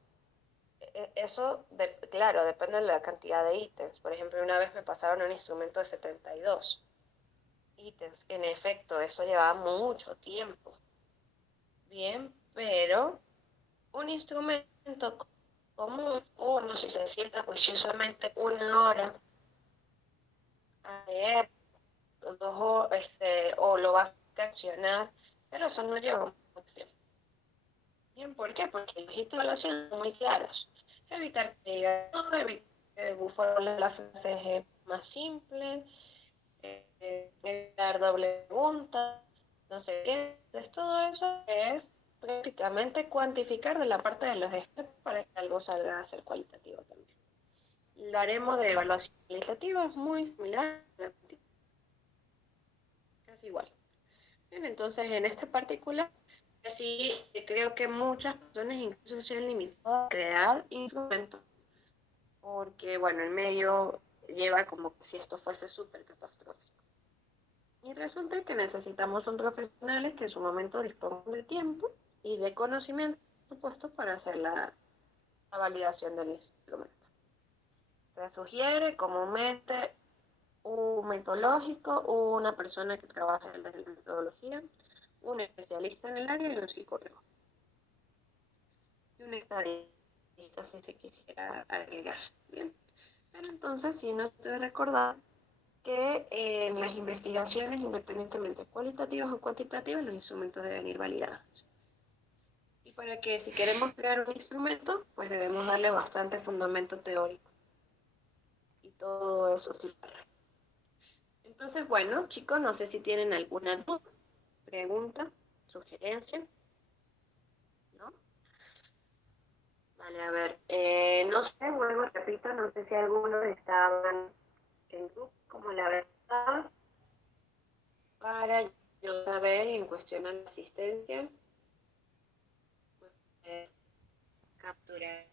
eso, claro, depende de la cantidad de ítems. Por ejemplo, una vez me pasaron un instrumento de 72 ítems. En efecto, eso llevaba mucho tiempo. Bien, pero un instrumento común, uno si se sienta juiciosamente 1 hora a leer, o lo va a accionar, pero eso no lleva mucho tiempo. Bien, ¿por qué? Porque los instalaciones son muy claros. Evitar que diga no, evitar que bufar las frases más simples, evitar doble pregunta, no sé qué. Entonces, todo eso es prácticamente cuantificar de la parte de los expertos para que algo salga a ser cualitativo también. Lo haremos de evaluación cualitativa, es muy similar, casi igual. Bien, entonces en este particular, sí creo que muchas personas incluso se han limitado a crear instrumentos, porque bueno, el medio lleva como que si esto fuese súper catastrófico. Y resulta que necesitamos un profesionales que en su momento dispongan de tiempo y de conocimiento, por supuesto, para hacer la validación del instrumento. Se sugiere comúnmente un metodológico, una persona que trabaja en la metodología, un especialista en el área y un psicólogo. Y un estadista si se quisiera agregar. Bien. Pero entonces sí nos debe recordar que en las investigaciones, independientemente cualitativas o cuantitativas, los instrumentos deben ir validados. Y para que si queremos crear un instrumento, pues debemos darle bastante fundamento teórico. Y todo eso sí. Entonces, bueno, chicos, no sé si tienen alguna duda, pregunta, sugerencia, ¿no? Vale, a ver, no sé, vuelvo, repito, no sé si algunos estaban en grupo, como la verdad, para yo saber en cuestión de la asistencia, pues, capturar